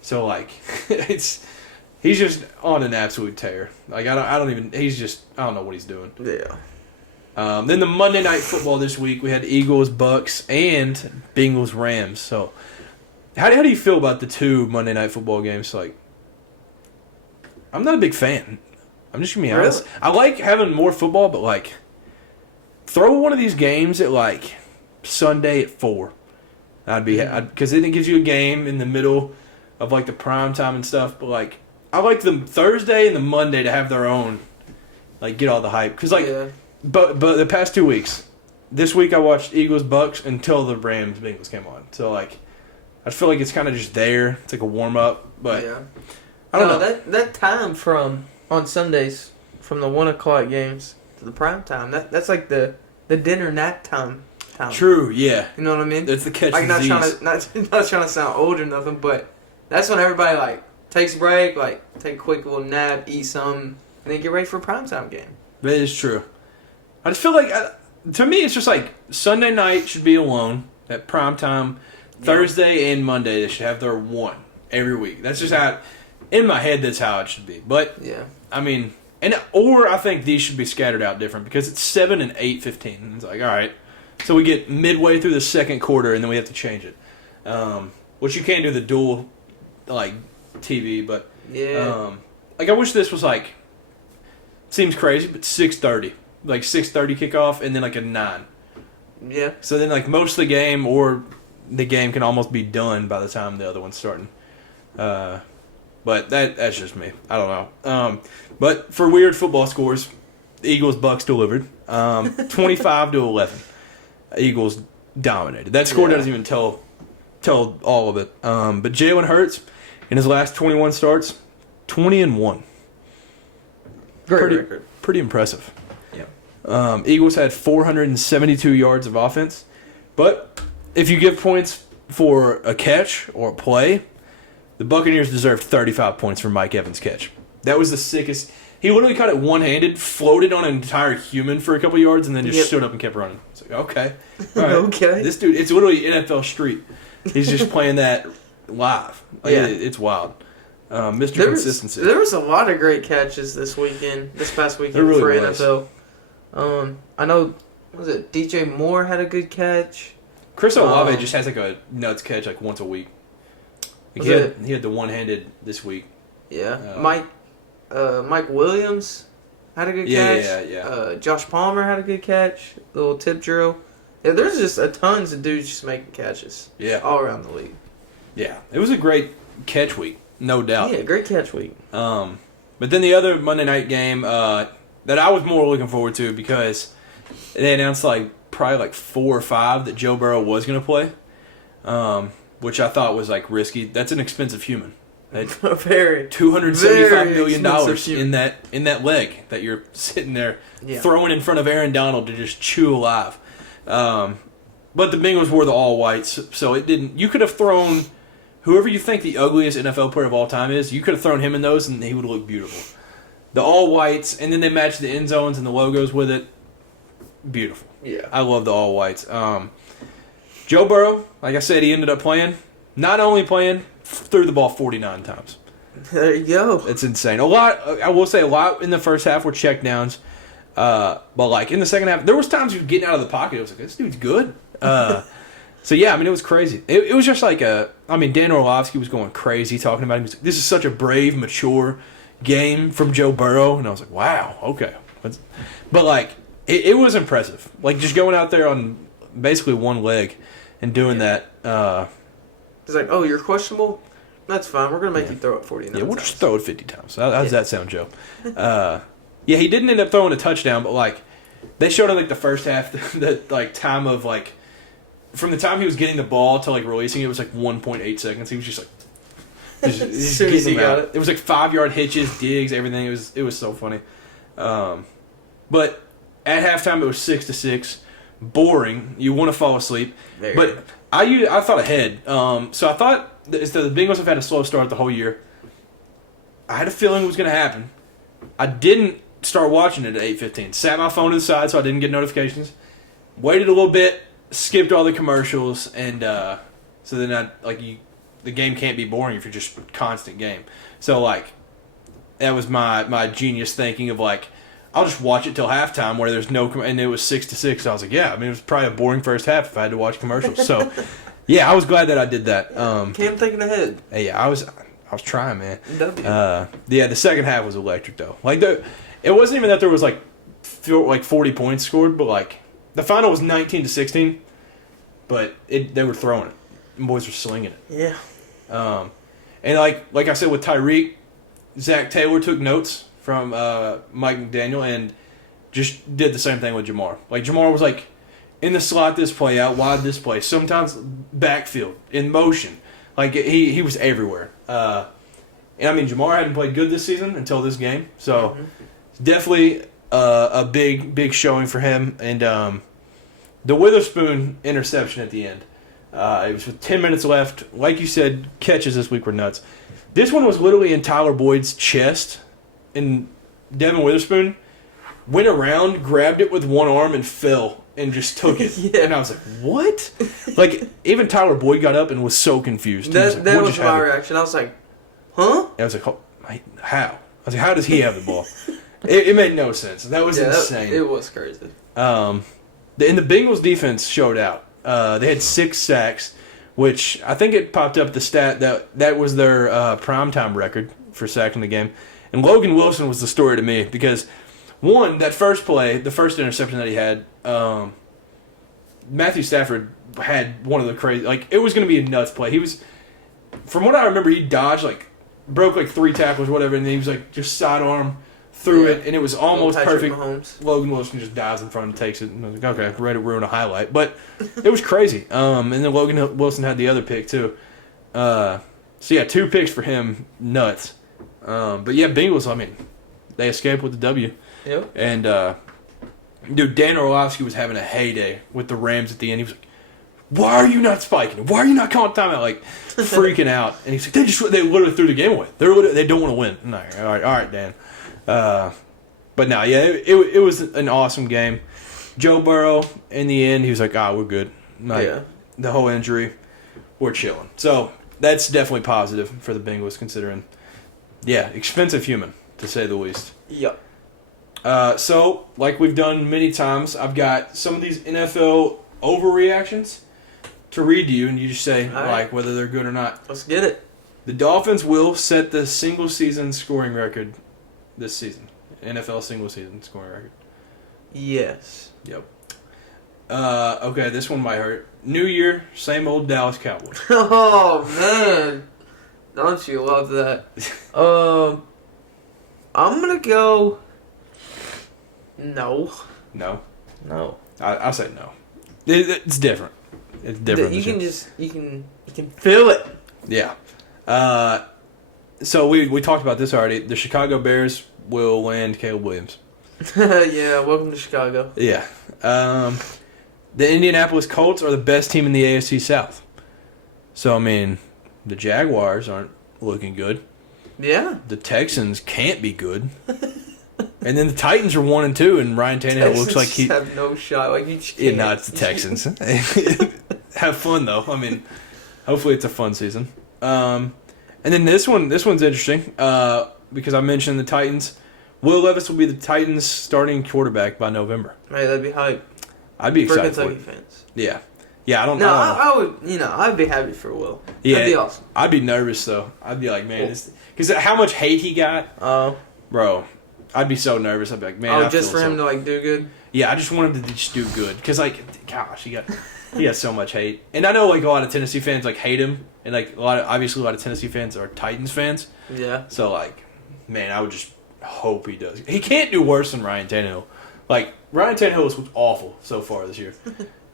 So like, he's just on an absolute tear. Like I don't know what he's doing. Yeah. Then the Monday Night Football this week, we had Eagles, Bucks, and Bengals, Rams. So how do you feel about the two Monday Night Football games? Like, I'm not a big fan. I'm just gonna be honest. I like having more football, but like, throw one of these games at like Sunday at 4. Because then it gives you a game in the middle of like the prime time and stuff. But like, I like the Thursday and the Monday to have their own, like, get all the hype. Because like, but the past 2 weeks, this week I watched Eagles Bucks until the Rams Bengals came on. So like, I feel like it's kind of just there. It's like a warm up, but I don't know. That time on Sundays from the 1 o'clock games to the prime time. That's like the dinner nap time. True, yeah. You know what I mean? It's the catch like disease. not trying to sound old or nothing, but that's when everybody like takes a break, like take a quick little nap, eat something, and then get ready for a primetime game. That is true. I just feel like, to me, it's just like Sunday night should be alone at primetime. Thursday and Monday they should have their one every week. That's just how, in my head, that's how it should be. But I mean, or I think these should be scattered out different because it's 7 and 8:15. It's like, all right. So we get midway through the second quarter, and then we have to change it. Which you can't do the dual, like, TV, but... like, I wish this was, like... Seems crazy, but 6:30. Like, 6:30 kickoff, and then, like, a 9. Yeah. So then, like, most of the game, or the game can almost be done by the time the other one's starting. But that's just me. I don't know. But for weird football scores, the Eagles-Bucks delivered. 25-11. Eagles dominated. That score doesn't even tell all of it. But Jalen Hurts, in his last 21 starts, 20-1. Great record. Pretty impressive. Yeah. Eagles had 472 yards of offense. But if you give points for a catch or a play, the Buccaneers deserved 35 points for Mike Evans' catch. That was the sickest. He literally caught it one-handed, floated on an entire human for a couple yards, and then just stood up and kept running. It's like, okay. All right. Okay. This dude, it's literally NFL Street. He's just playing that live. Like, it's wild. Mr. Consistency. There was a lot of great catches this past weekend really for was. NFL. I know, was it DJ Moore had a good catch? Chris Olave just has like a nuts catch like once a week. Like he had the one-handed this week. Yeah. Mike Williams had a good catch. Yeah. Josh Palmer had a good catch. Little tip drill. Yeah, there's just a tons of dudes just making catches. Yeah. All around the league. Yeah. It was a great catch week, no doubt. Yeah, great catch week. But then the other Monday night game that I was more looking forward to because they announced probably 4 or 5 that Joe Burrow was going to play, which I thought was risky. That's an expensive human. Very $275 million expensive in that leg that you're sitting there Yeah. throwing in front of Aaron Donald to just chew alive. But the Bengals wore the all whites, so it didn't. You could have thrown whoever you think the ugliest NFL player of all time is. You could have thrown him in those, and he would look beautiful. The all whites, and then they matched the end zones and the logos with it. Beautiful. Yeah. I love the all whites. Joe Burrow, like I said, he ended up playing. Not only playing, threw the ball 49 times. There you go. It's insane. A lot. I will say a lot in the first half were check downs. But like in the second half, there was times he was getting out of the pocket. It was like, this dude's good. So yeah, I mean, it was crazy. It was just like Dan Orlovsky was going crazy talking about him. He was like, this is such a brave, mature game from Joe Burrow, and I was like, wow, okay. But like, it was impressive. Like just going out there on basically one leg and doing that. It's like, oh, you're questionable. That's fine. We're gonna make you throw it 49. Yeah, we'll just throw it 50 times. How does that sound, Joe? Yeah, he didn't end up throwing a touchdown, but like they showed in like the first half that like time of like from the time he was getting the ball to like releasing it was like 1.8 seconds. He was just like just soon as he getting got out. It was like 5-yard hitches, digs, everything. It was so funny. But at halftime it was 6-6. Boring. You want to fall asleep. But I thought ahead. So I thought instead the Bengals have had a slow start the whole year. I had a feeling it was going to happen. I didn't start watching it at 8:15. Sat my phone to the side so I didn't get notifications. Waited a little bit, skipped all the commercials, and so then the game can't be boring if you're just constant game. So like that was my genius thinking of like I'll just watch it till halftime where there's no and it was 6-6. So I was like, yeah, I mean it was probably a boring first half if I had to watch commercials. So yeah, I was glad that I did that. Came thinking ahead. Yeah, I was trying, man. W. Yeah, the second half was electric though. Like it wasn't even that there was like 40 points scored, but like the final was 19-16. But they were throwing it. And boys were slinging it. Yeah. And like I said with Tyreek, Zach Taylor took notes from Mike McDaniel and just did the same thing with Jamar. Like Jamar was like in the slot this play, out wide this play, sometimes backfield, in motion. Like he was everywhere. And I mean Jamar hadn't played good this season until this game, so definitely a big showing for him. And the Witherspoon interception at the end. It was with 10 minutes left. Like you said, catches this week were nuts. This one was literally in Tyler Boyd's chest, and Devin Witherspoon went around, grabbed it with one arm, and fell and just took it. Yeah. And I was like, what? Like, even Tyler Boyd got up and was so confused. That was my reaction. I was like, huh? I was like, oh, how? I was like, how does he have the ball? It made no sense. That was insane. It was crazy. And the Bengals defense showed out. They had 6 sacks, which I think it popped up the stat that was their primetime record for sacking the game. And Logan Wilson was the story to me because, one, that first play, the first interception that he had, Matthew Stafford had one of the crazy, like, it was going to be a nuts play. He was, from what I remember, he dodged, like, broke like 3 tackles, whatever, and then he was like, just sidearm threw it, and it was almost perfect. Mahomes. Logan Wilson just dives in front and takes it. And I was like, okay, ready to ruin a highlight. But it was crazy. And then Logan Wilson had the other pick, too. So, yeah, 2 picks for him. Nuts. But, yeah, Bengals, I mean, they escaped with the W. Yep. And, dude, Dan Orlovsky was having a heyday with the Rams at the end. He was like, why are you not spiking? Why are you not calling timeout? Like, freaking out. And he's like, they literally threw the game away. They don't want to win. I'm like, all right, Dan. But no, yeah, it was an awesome game. Joe Burrow, in the end, he was like, we're good. Like, the whole injury, we're chilling. So that's definitely positive for the Bengals considering, expensive human, to say the least. Yep. So, like we've done many times, I've got some of these NFL overreactions to read to you, and you just say, whether they're good or not. Let's get it. The Dolphins will set the single-season scoring record this season. NFL single-season scoring record. Yes. Yep. Okay, this one might hurt. New year, same old Dallas Cowboys. Oh, man. Don't you love that? I'm going to go... No. No? No. I say no. It's different. It's different. You can feel it. Yeah. So we talked about this already. The Chicago Bears will land Caleb Williams. Yeah, welcome to Chicago. Yeah. The Indianapolis Colts are the best team in the AFC South. So, I mean, the Jaguars aren't looking good. Yeah. The Texans can't be good. And then the Titans are 1-2, and Ryan Tannehill looks like he have no shot. Like you just Yeah, can't. no, it's the Texans. Have fun though. I mean, hopefully it's a fun season. And then this one's interesting because I mentioned the Titans. Will Levis will be the Titans' starting quarterback by November. Hey, that'd be hype. I'd be For excited for Kentucky it. fans. Yeah, yeah. I don't No, know. I would. I'd be happy for Will. Yeah, That'd be awesome. I'd be nervous though. I'd be like, man, because how much hate he got, Oh. bro. I'd be so nervous. I'd be like, man. Oh, I just feel for him to like do good. Yeah, I just want him to just do good because, like, gosh, he has so much hate, and I know like a lot of Tennessee fans like hate him, and like obviously a lot of Tennessee fans are Titans fans. Yeah. So like, man, I would just hope he does. He can't do worse than Ryan Tannehill. Like Ryan Tannehill has looked awful so far this year.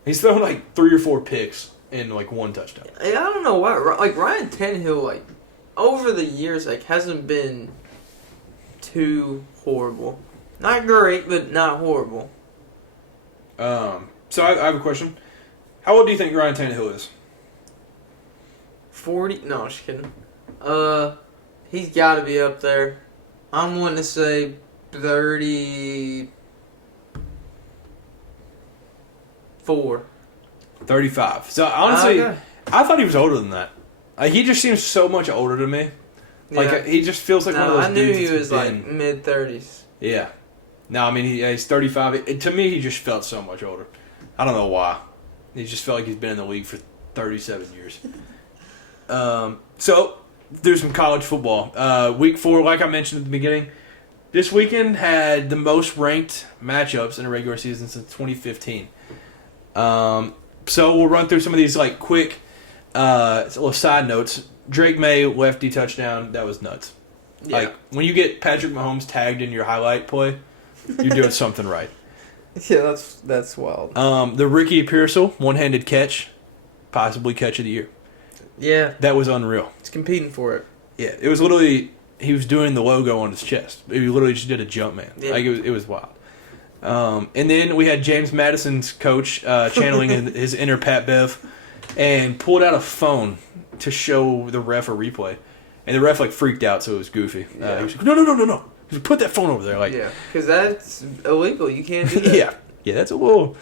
He's thrown like 3 or 4 picks and like 1 touchdown. I don't know why. Like Ryan Tannehill, like over the years, like hasn't been too horrible. Not great, but not horrible. So I have a question. How old do you think Ryan Tannehill is? 40? No, I'm just kidding. He's got to be up there. I'm wanting to say 34. 35. So honestly, Okay. I thought he was older than that. Like he just seems so much older to me. Like Yeah. he just feels like one of No, those I knew dudes he that's was been- like mid 30s. Yeah. No, I mean he's 35. To me, he just felt so much older. I don't know why. He just felt like he's been in the league for 37 years. So there's some college football. Week 4, like I mentioned at the beginning, this weekend had the most ranked matchups in a regular season since 2015. So we'll run through some of these like quick little side notes. Drake May lefty touchdown. That was nuts. Yeah. Like when you get Patrick Mahomes tagged in your highlight play, you're doing something right. Yeah, that's wild. The Ricky Pearsall one-handed catch, possibly catch of the year. Yeah, That was unreal. he's competing for it. Yeah, it was literally he was doing the logo on his chest. He literally just did a jump man. Yeah. Like it was wild. And then we had James Madison's coach channeling his inner Pat Bev and pulled out a phone to show the ref a replay. And the ref like freaked out, so it was goofy. Yeah. He was like, no. He was, put that phone over there. Like, Yeah, because that's illegal. You can't do that. yeah, that's a little.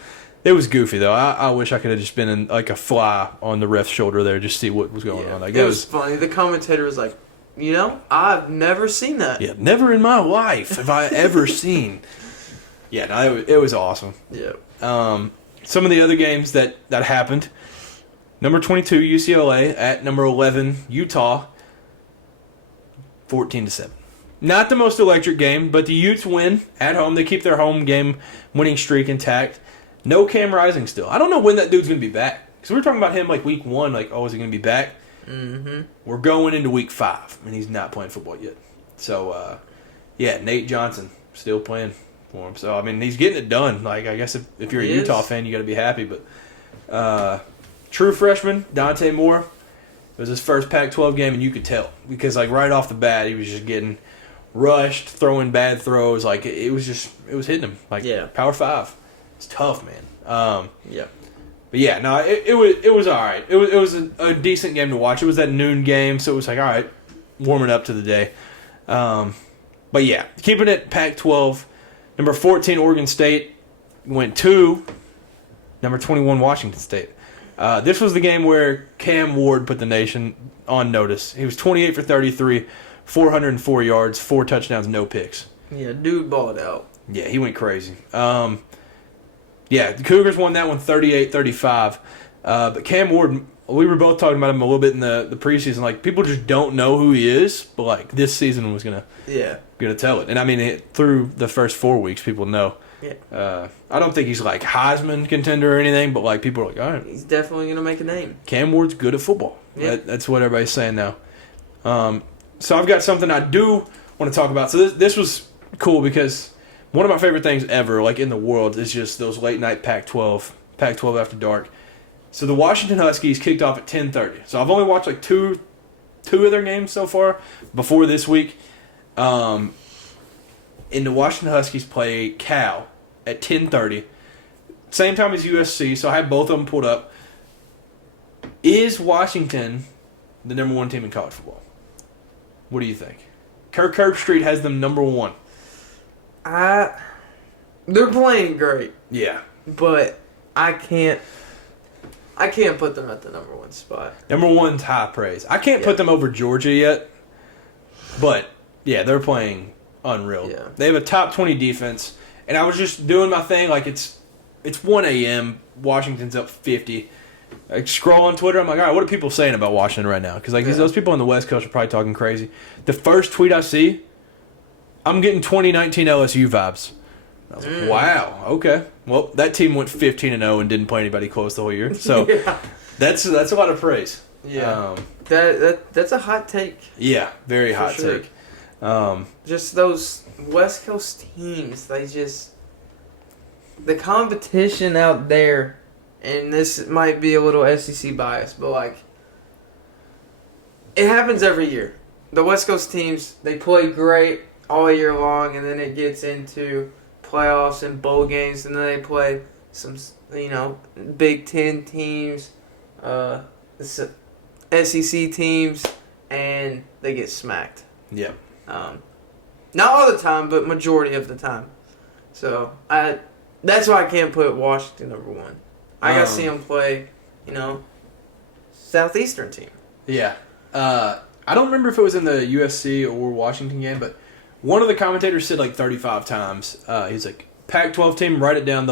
It was goofy though. I wish I could have just been in, like a fly on the ref's shoulder there, just see what was going on. Like it was funny. The commentator was like, I've never seen that. yeah, never in my life have I ever seen. Yeah, no, it was awesome. Yeah. Some of the other games that happened. Number 22 UCLA at number 11 Utah. 14-7. Not the most electric game, but the Utes win at home. They keep their home game winning streak intact. No Cam Rising still. I don't know when that dude's going to be back. Because we were talking about him like week 1, like, oh, is he going to be back? Mm-hmm. We're going into week 5, and he's not playing football yet. So, yeah, Nate Johnson still playing for him. So, I mean, he's getting it done. Like, I guess if you're a He Utah is. fan, you got to be happy. But true freshman, Dante Moore, it was his first Pac-12 game, and you could tell. Because, like, right off the bat, he was just getting rushed, throwing bad throws. Like, it was hitting him. Like, Yeah. Power 5. It's tough, man. Yeah. But yeah, no, it was all right. It was a decent game to watch. It was that noon game, so it was like, all right, warming up to the day. But yeah, keeping it Pac-12. Number 14 Oregon State went to number 21 Washington State. This was the game where Cam Ward put the nation on notice. He was 28 for 33, 404 yards, 4 touchdowns, no picks. Yeah, dude balled out. Yeah, he went crazy. Yeah, the Cougars won that one 38-35. But Cam Ward, we were both talking about him a little bit in the preseason. Like, people just don't know who he is, but, like, this season was gonna tell it. And, I mean, through the first 4 weeks, people know. Yeah. I don't think he's, like, Heisman contender or anything, but, like, people are like, all right. He's definitely going to make a name. Cam Ward's good at football. Yeah. That's what everybody's saying now. So I've got something I do want to talk about. So this was cool because one of my favorite things ever, like in the world, is just those late night Pac-12 After Dark. So the Washington Huskies kicked off at 10:30. So I've only watched like two two of their games so far before this week. And the Washington Huskies play Cal at 10:30. Same time as USC, so I had both of them pulled up. Is Washington the number one team in college football? What do you think? Kirk Street has them number one. They're playing great. Yeah. But I can't put them at the number one spot. Number one's high praise. I can't put them over Georgia yet. But, yeah, they're playing unreal. Yeah. They have a top 20 defense. And I was just doing my thing like it's 1 a.m. Washington's up 50. I scroll on Twitter. I'm like, all right, what are people saying about Washington right now? Because those people on the West Coast are probably talking crazy. The first tweet I see, I'm getting 2019 LSU vibes. I was like, wow, okay. Well, that team went 15-0 and didn't play anybody close the whole year. So that's a lot of praise. Yeah, that's a hot take. Yeah, very hot take. Just those West Coast teams, the competition out there. And this might be a little SEC bias, but it happens every year. The West Coast teams, they play great all year long, and then it gets into playoffs and bowl games, and then they play some, Big Ten teams, SEC teams, and they get smacked. Yeah. Not all the time, but majority of the time. So that's why I can't put Washington number one. I gotta see them play, Southeastern team. Yeah. I don't remember if it was in the USC or Washington game, but one of the commentators said 35 times. He's like, Pac-12 team, write it down.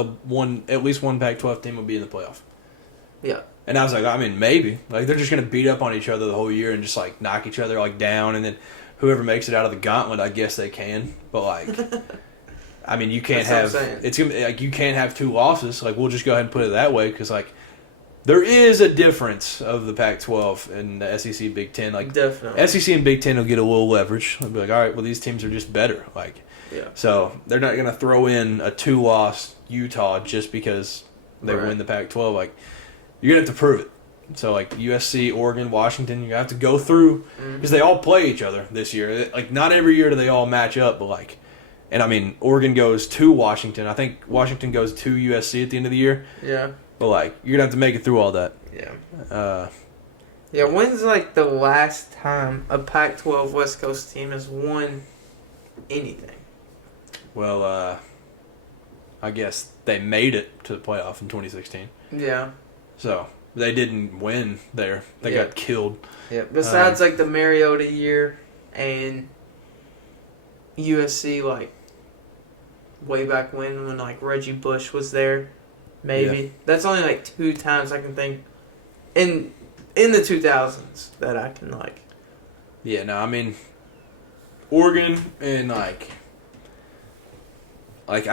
At least one Pac-12 team will be in the playoff. Yeah. And I was like, I mean, maybe. They're just gonna beat up on each other the whole year and just knock each other down, and then whoever makes it out of the gauntlet, I guess they can. But I mean, you can't you can't have two losses. We'll just go ahead and put it that way because there is a difference of the Pac-12 and the SEC, Big Ten. Definitely. SEC and Big Ten will get a little leverage. They'll be like, all right, well, these teams are just better. Yeah. So they're not going to throw in a 2-loss Utah just because they win the Pac-12. You're going to have to prove it. So USC, Oregon, Washington, you have to go through because they all play each other this year. Not every year do they all match up, but and I mean, Oregon goes to Washington. I think Washington goes to USC at the end of the year. Yeah. But you're gonna have to make it through all that. Yeah. When's the last time a Pac-12 West Coast team has won anything? Well, I guess they made it to the playoff in 2016. Yeah. So they didn't win there. They got killed. Yeah. Besides the Mariota year and USC way back when Reggie Bush was there, maybe. Yeah. That's only 2 times I can think in the 2000s that I can Yeah, no, I mean Oregon and I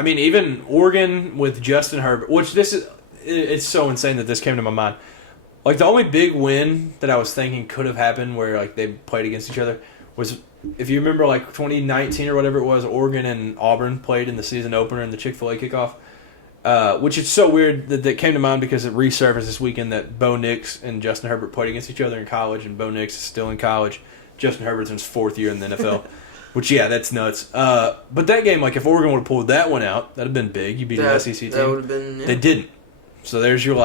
mean even Oregon with Justin Herbert, which it's so insane that this came to my mind. The only big win that I was thinking could have happened where they played against each other was, if you remember 2019 or whatever it was, Oregon and Auburn played in the season opener in the Chick-fil-A kickoff, which is so weird that came to mind because it resurfaced this weekend that Bo Nix and Justin Herbert played against each other in college, and Bo Nix is still in college. Justin Herbert's in his 4th year in the NFL, which, that's nuts. But that game, if Oregon would have pulled that one out, that would have been big. You beat an SEC team. That would have been, yeah. They didn't. So there's your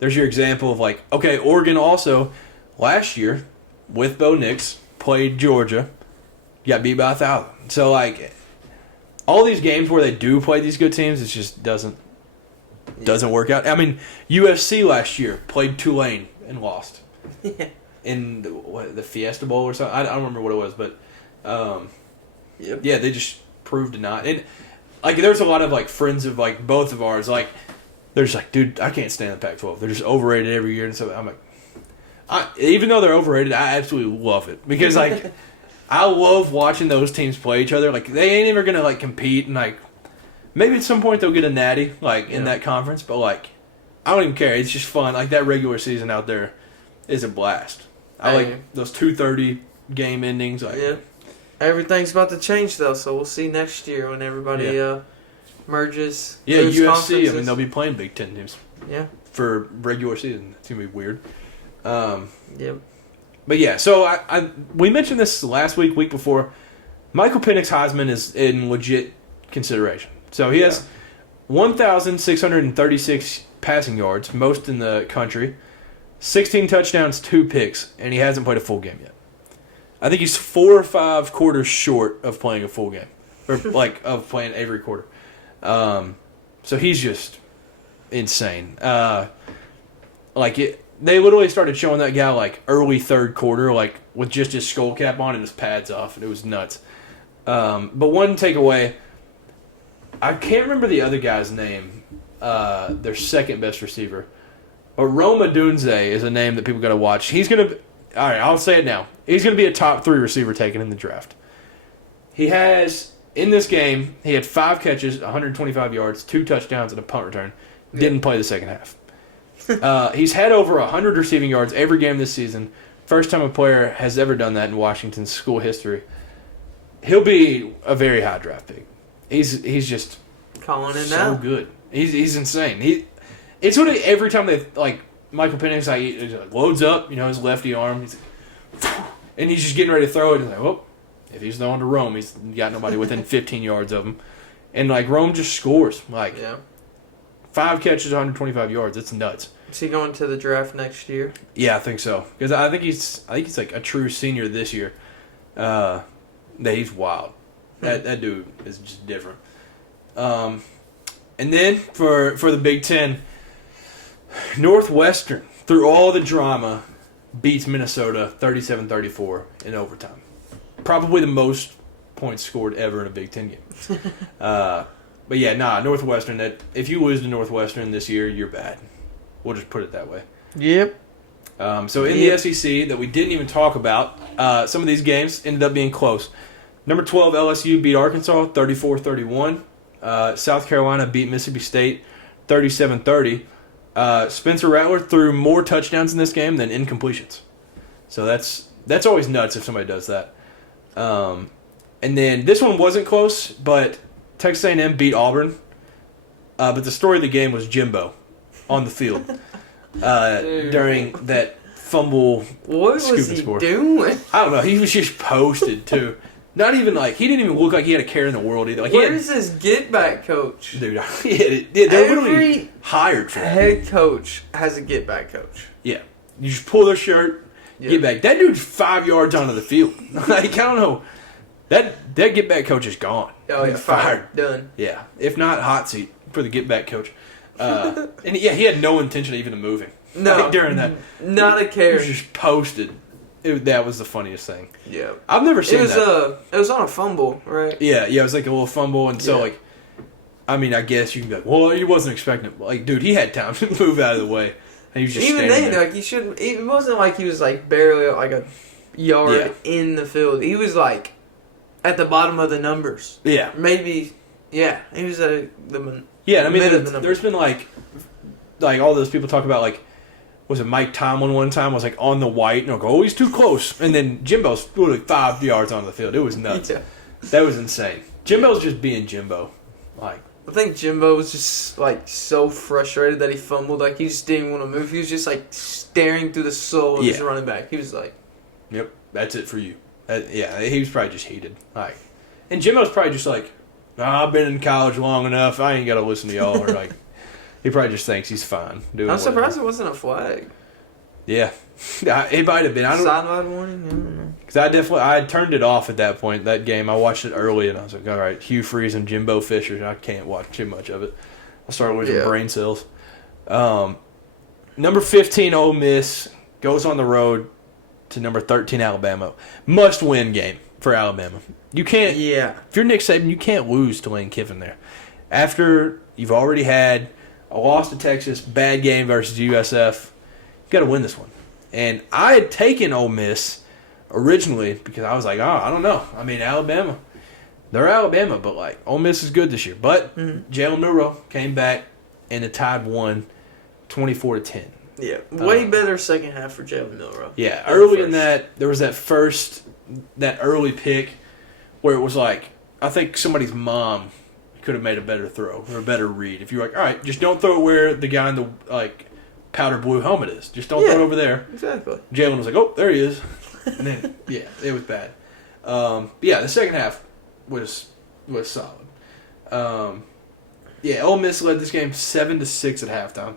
example of okay, Oregon also last year with Bo Nix played Georgia, got beat by 1,000. So all these games where they do play these good teams, it just doesn't work out. I mean, USC last year played Tulane and lost in the Fiesta Bowl or something. I don't remember what it was, but yeah, they just proved to not. And there's a lot of friends of both of ours they're just dude, I can't stand the Pac-12. They're just overrated every year, and so I'm even though they're overrated, I absolutely love it because I love watching those teams play each other. They ain't ever gonna compete, and maybe at some point they'll get a natty in that conference, but I don't even care. It's just fun. That regular season out there is a blast. I like those 2:30 game endings. Yeah, everything's about to change though, so we'll see next year when everybody merges. Yeah, USC. I mean, they'll be playing Big Ten teams. Yeah. For regular season, it's gonna be weird. Yep. But yeah, so we mentioned this last week before. Michael Penix Heisman is in legit consideration. So he has 1,636 passing yards, most in the country, 16 touchdowns, 2 picks, and he hasn't played a full game yet. I think he's 4 or 5 quarters short of playing a full game, or like of playing every quarter. So he's just insane. They literally started showing that guy like early third quarter, like with just his skull cap on and his pads off, and it was nuts. But one takeaway, I can't remember the other guy's name, their second best receiver. But Rome Odunze is a name that people got to watch. He's going to, all right, I'll say it now. He's going to be a top 3 receiver taken in the draft. He has, in this game, he had 5 catches, 125 yards, 2 touchdowns, and a punt return. Didn't play the second half. He's had over 100 receiving yards every game this season. First time a player has ever done that in Washington's school history. He'll be a very high draft pick. He's just calling it so now. good. He's insane. It's what every time they like Michael Penix like loads up, his lefty arm, and he's just getting ready to throw it. He's like, well, if he's throwing to Rome, he's got nobody within 15 yards of him, and like Rome just scores 5 catches, 125 yards. It's nuts. Is he going to the draft next year? Yeah, I think so. Because I think he's like a true senior this year. That he's wild. That dude is just different. And then for the Big Ten, Northwestern, through all the drama, beats Minnesota 37-34 in overtime. Probably the most points scored ever in a Big Ten game. But yeah, Northwestern. If you lose to Northwestern this year, you're bad. We'll just put it that way. Yep. So in the SEC that we didn't even talk about, some of these games ended up being close. Number 12, LSU beat Arkansas 34-31. South Carolina beat Mississippi State 37-30. Spencer Rattler threw more touchdowns in this game than incompletions. So that's always nuts if somebody does that. And then this one wasn't close, but Texas A&M beat Auburn. But the story of the game was Jimbo on the field during that fumble. What was he doing? I don't know. He was just posted too. Not even he didn't even look like he had a care in the world either. Where is this get back coach? Dude, they're literally hired for that. Head coach has a get back coach. Yeah, you just pull their shirt, get back. That dude's 5 yards onto the field. I don't know. That get back coach is gone. Oh yeah, fired, done. Yeah, if not hot seat for the get back coach. And he had no intention of even moving. No, during that, not a care. He was just posted. That was the funniest thing. Yeah, I've never seen that. It was on a fumble, right? Yeah, it was like a little fumble, and so I guess you can be like, well, he wasn't expecting it. Like, dude, he had time to move out of the way, and he was just even standing then, there. he shouldn't. It wasn't like he was barely a yard in the field. He was at the bottom of the numbers. Yeah, maybe. Yeah, he was at the. Yeah, I mean, there's been like all those people talk about was it Mike Tomlin one time was on the white and they'll go, oh, he's too close, and then Jimbo's literally 5 yards on the field. It was nuts. Yeah. That was insane. Jimbo's just being Jimbo. I think Jimbo was just so frustrated that he fumbled. He just didn't want to move. He was just staring through the soul of his running back. He was "Yep, that's it for you." He was probably just heated. And Jimbo's probably just I've been in college long enough. I ain't got to listen to y'all. Or he probably just thinks he's fine. I'm surprised it wasn't a flag. Yeah, it might have been. Sideline warning. I don't know. Because I had turned it off at that point. That game, I watched it early, and I was like, all right, Hugh Freeze and Jimbo Fisher. I can't watch too much of it. I started losing brain cells. Number 15, Ole Miss goes on the road to number 13, Alabama. Must-win game for Alabama. You can't. Yeah. If you're Nick Saban, you can't lose to Lane Kiffin there. After you've already had a loss to Texas, bad game versus USF, you got to win this one. And I had taken Ole Miss originally because I was like, I don't know. I mean, Alabama, they're Alabama, but Ole Miss is good this year. But Jalen Milroe came back and the Tide won 24-10. Yeah, way better second half for Jalen Milroe. Yeah, early in that there was that early pick where it was I think somebody's mom could have made a better throw or a better read. If you're all right, just don't throw it where the guy in the powder blue helmet is. Just don't throw it over there. Exactly. Jalen was like, oh, there he is. And then, yeah, it was bad. The second half was solid. Ole Miss led this game 7-6 at halftime.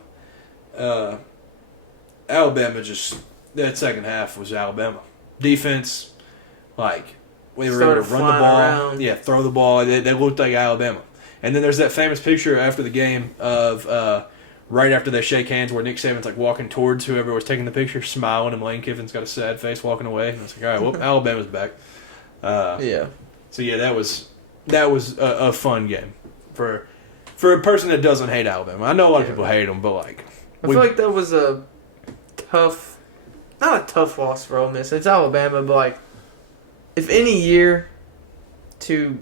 Alabama that second half was Alabama. Defense, we were able to run the ball. Around. Yeah, throw the ball. They looked like Alabama. And then there's that famous picture after the game of right after they shake hands where Nick Saban's walking towards whoever was taking the picture, smiling, and Lane Kiffin's got a sad face walking away. And it's all right, well, Alabama's back. So that was a fun game for a person that doesn't hate Alabama. I know a lot of people hate them, but I feel like that was a tough, not a tough loss for Ole Miss. It's Alabama, but if any year to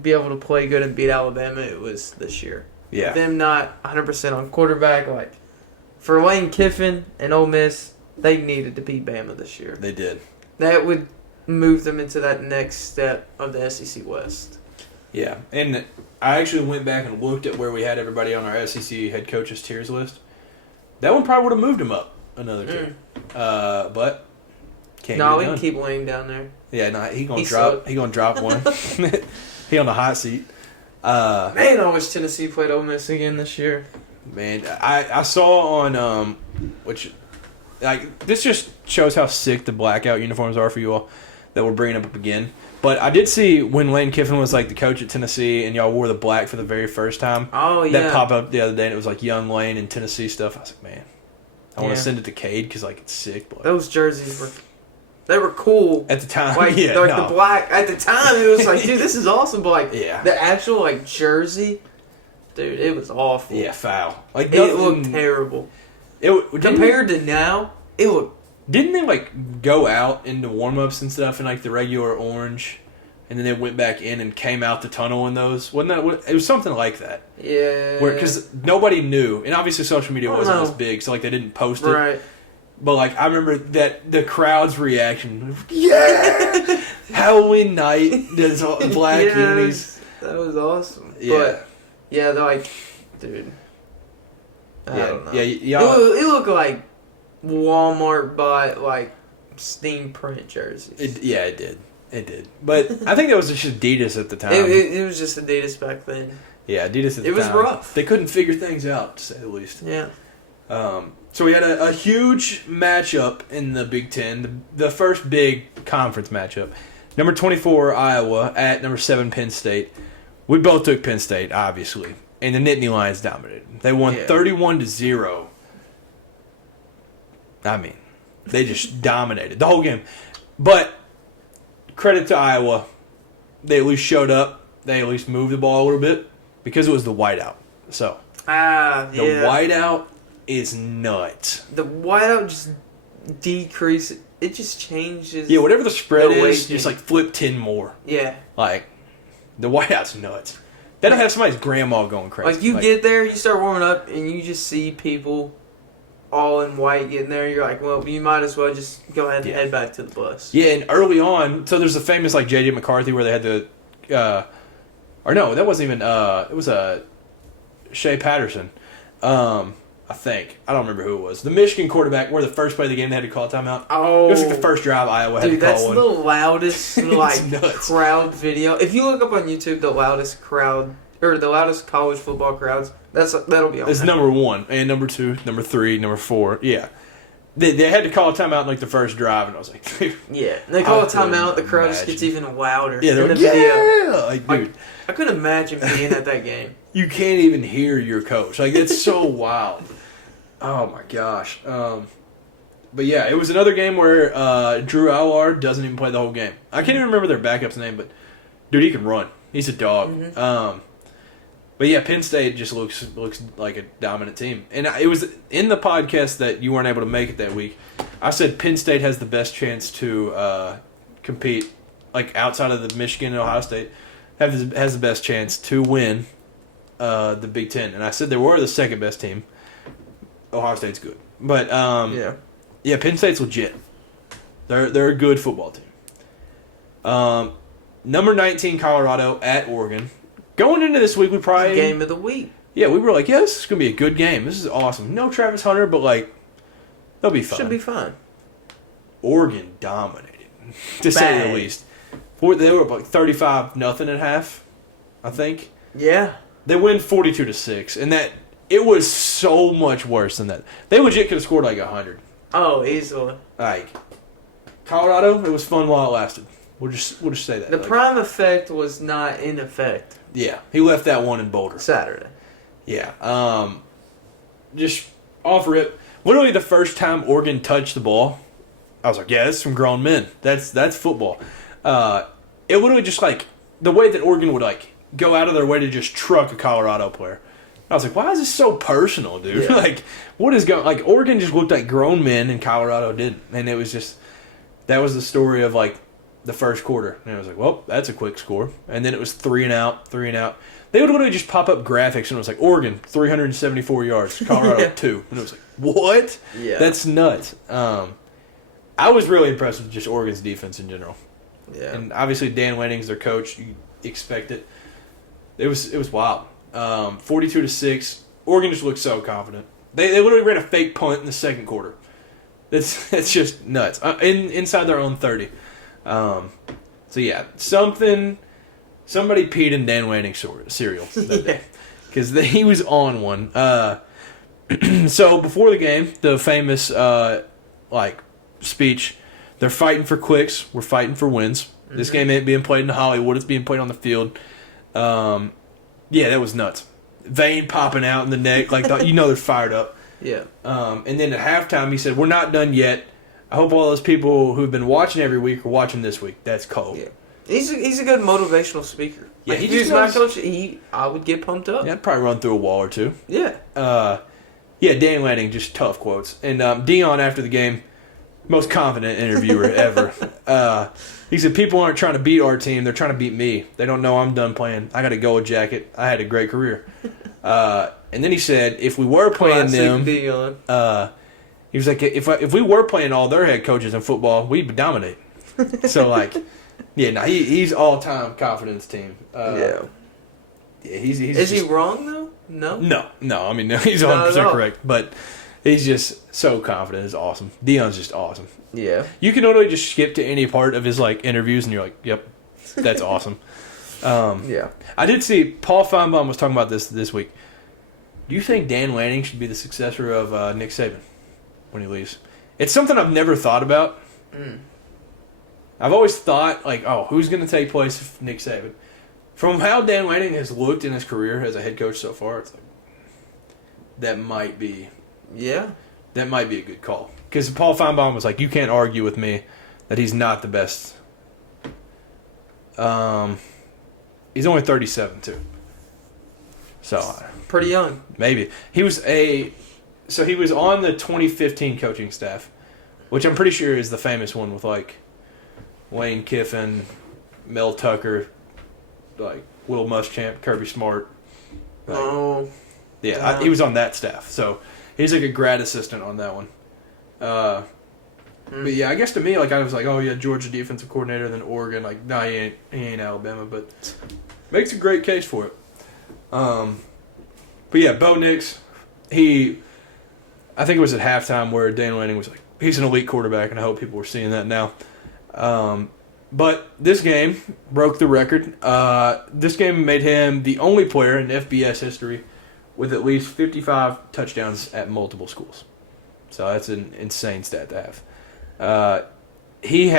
be able to play good and beat Alabama, it was this year. Yeah. Them not 100% on quarterback, for Lane Kiffin and Ole Miss, they needed to beat Bama this year. They did. That would move them into that next step of the SEC West. Yeah, and I actually went back and looked at where we had everybody on our SEC head coaches tiers list. That one probably would have moved him up another tier, but can't. No, we can keep Lane down there. Yeah, he gonna drop. He gonna drop one. He on the hot seat. Man, I wish Tennessee played Ole Miss again this year. Man, I saw on this just shows how sick the blackout uniforms are for you all that we're bringing up again. But I did see when Lane Kiffin was the coach at Tennessee and y'all wore the black for the very first time. Oh, yeah. That popped up the other day and it was young Lane and Tennessee stuff. I was like, man, I want to send it to Cade because it's sick. But those jerseys were cool. At the time. The black, at the time it was dude, this is awesome. But the actual jersey, dude, it was awful. Yeah, foul. It looked terrible. Compared to now, it looked. Didn't they go out into warm-ups and stuff in the regular orange, and then they went back in and came out the tunnel in those? Wasn't that? It was something like that. Yeah. Because nobody knew, and obviously social media wasn't as big, so they didn't post it. Right. But I remember that the crowd's reaction. Yeah, Halloween night. There's black unis. That was awesome. Yeah. But dude. I don't know. Yeah. It looked like Walmart bought steam print jerseys. It did. But I think that was just Adidas at the time. It was just Adidas back then. Yeah, Adidas at the time. It was rough. They couldn't figure things out, to say the least. Yeah. So we had a huge matchup in the Big Ten, the first big conference matchup. Number 24, Iowa, at number 7, Penn State. We both took Penn State, obviously. And the Nittany Lions dominated. They won 31-0. I mean, they just dominated the whole game. But credit to Iowa. They at least showed up. They at least moved the ball a little bit because it was the whiteout. So, the whiteout is nuts. The whiteout just decreases. It just changes. Yeah, whatever the spread is, just flip 10 more. Yeah. The whiteout's nuts. That'll have somebody's grandma going crazy. You get there, you start warming up, and you just see people all in white getting there. You're like, well, you might as well just go ahead and head back to the bus. Yeah, and early on, so there's a famous J.J. McCarthy where they had the, or no, that wasn't even, it was Shea Patterson, I think. I don't remember who it was. The Michigan quarterback, where the first play of the game they had to call a timeout. Oh. It was the first drive Iowa had to call one. Dude, that's the loudest, crowd video. If you look up on YouTube the loudest crowd, or the loudest college football crowds, that'll be on It's there. number 1, and number 2, number 3, number 4. Yeah. They had to call a timeout in the first drive, and I was like, dude. Yeah. They call a timeout, the crowd just gets even louder. Yeah, they're in the video. Dude. I couldn't imagine being at that game. You can't even hear your coach. It's so wild. Oh, my gosh. But, yeah, it was another game where Drew Allard doesn't even play the whole game. I can't even remember their backup's name, but, dude, he can run. He's a dog. Mm-hmm. But, yeah, Penn State just looks like a dominant team. And it was in the podcast that you weren't able to make it that week. I said Penn State has the best chance to compete, outside of the Michigan and Ohio State, has the best chance to win the Big Ten. And I said they were the second best team. Ohio State's good. But, yeah, Penn State's legit. They're a good football team. Number 19, Colorado, at Oregon. Going into this week, we probably... Game of the week. Yeah, we were like, yeah, this is going to be a good game. This is awesome. No Travis Hunter, but, like, they'll be fun. Should be fun. Oregon dominated, to say the least. They were up like 35-0 at half, I think. Yeah. They win 42-6, and that it was so much worse than that. They legit could have scored like 100. Oh, easily. Like Colorado, it was fun while it lasted. We'll just say that. The prime effect was not in effect. Yeah, he left that one in Boulder Saturday. Yeah, just off rip. Literally the first time Oregon touched the ball, I was like, yeah, that's some grown men. That's football. It literally just like the way that Oregon would like go out of their way to just truck a Colorado player. I was like, why is this so personal, dude? Yeah. Like, what is going? Like, Oregon just looked like grown men, and Colorado didn't, and it was just that was the story of like the first quarter. And I was like, well, that's a quick score, and then it was 3 and out. They would literally just pop up graphics, and it was like Oregon 374 yards, Colorado Yeah. 2, and it was like, what? Yeah. That's nuts. I was really impressed with just Oregon's defense in general. Yeah. And obviously Dan Lanning's their coach. You expect it. It was wild. 42-6. Oregon just looked so confident. They literally ran a fake punt in the second quarter. That's just nuts. Inside their own 30. So yeah, somebody peed in Dan Lanning's cereal that day because he was on one. So before the game, the famous speech. They're fighting for clicks. We're fighting for wins. Mm-hmm. This game ain't being played in Hollywood. It's being played on the field. Yeah, that was nuts. Vein popping out in the neck. Like, they're fired up. Yeah. And then at halftime, he said, we're not done yet. I hope all those people who've been watching every week are watching this week. That's cold. Yeah. He's a good motivational speaker. Yeah, like, he if he was just my knows- coach, I would get pumped up. Yeah, I'd probably run through a wall or two. Yeah. Yeah, Dan Lanning, just tough quotes. And Dion, after the game, most confident interviewer ever. He said, people aren't trying to beat our team. They're trying to beat me. They don't know I'm done playing. I got a gold jacket. I had a great career. And then he said, if we were playing them, Dion. he was like, if we were playing all their head coaches in football, we'd dominate. So, like, yeah, he's all-time confidence team. Yeah. Yeah, he's Is he wrong, though? No? No. I mean, no, he's 100% correct. But he's just so confident. It's awesome. Dion's just awesome. Yeah. You can literally just skip to any part of his like interviews, and you're like, "Yep, that's awesome." Yeah. I did see Paul Feinbaum was talking about this week. Do you think Dan Lanning should be the successor of Nick Saban when he leaves? It's something I've never thought about. I've always thought like, "Oh, who's going to take place of Nick Saban?" From how Dan Lanning has looked in his career as a head coach so far, it's like that might be a good call. Because Paul Feinbaum was like, you can't argue with me that he's not the best. He's only 37 too, so Pretty young. maybe he was on the 2015 coaching staff, which I'm pretty sure is the famous one with like Lane Kiffin, Mel Tucker, like Will Muschamp, Kirby Smart. Like, yeah, he was on that staff, so he's like a grad assistant on that one. But yeah, I guess to me, like I was like, oh yeah, Georgia defensive coordinator, then Oregon. Like, nah, he ain't Alabama, but makes a great case for it. But yeah, Bo Nix, I think it was at halftime where Dan Lanning was like, he's an elite quarterback, and I hope people are seeing that now. But this game broke the record. This game made him the only player in FBS history with at least 55 touchdowns at multiple schools. So that's an insane stat to have. He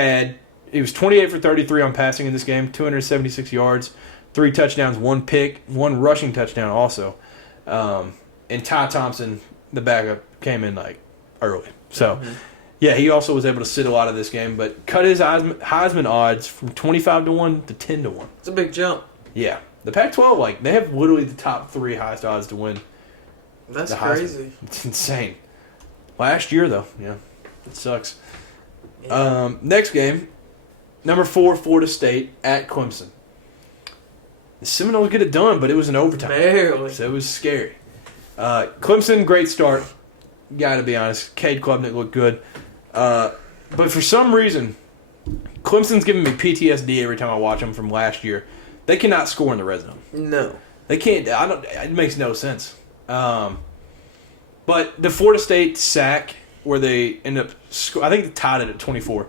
was 28 for 33 on passing in this game, 276 yards, 3 touchdowns, 1 pick, 1 rushing touchdown also. And Ty Thompson, the backup, came in like early. So, yeah, he also was able to sit a lot of this game, but cut his Heisman odds from 25-1 to 10-1. It's a big jump. Yeah. The Pac-12, like, they have literally the top 3 highest odds to win. That's crazy. It's insane. Last year, though, yeah, it sucks. Yeah. Next game, number 4, Florida State at Clemson. The Seminoles get it done, but it was an overtime. Barely. So it was scary. Clemson, great start. Got to be honest. Cade Klubnik looked good. But for some reason, Clemson's giving me PTSD every time I watch them from last year. They cannot score in the red zone. No. They can't. It makes no sense. But the Florida State sack where they end up, I think they tied it at 24.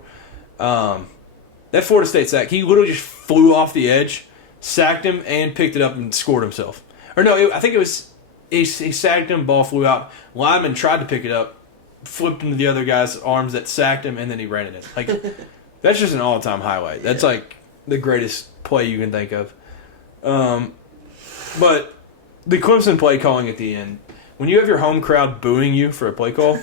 That Florida State sack, he literally just flew off the edge, sacked him, and picked it up and scored himself. Or no, I think it was he sacked him, ball flew out. Lineman tried to pick it up, flipped into the other guy's arms that sacked him, and then he ran it in. Like that's just an all-time highlight. That's like the greatest play you can think of. But the Clemson play calling at the end, when you have your home crowd booing you for a play call,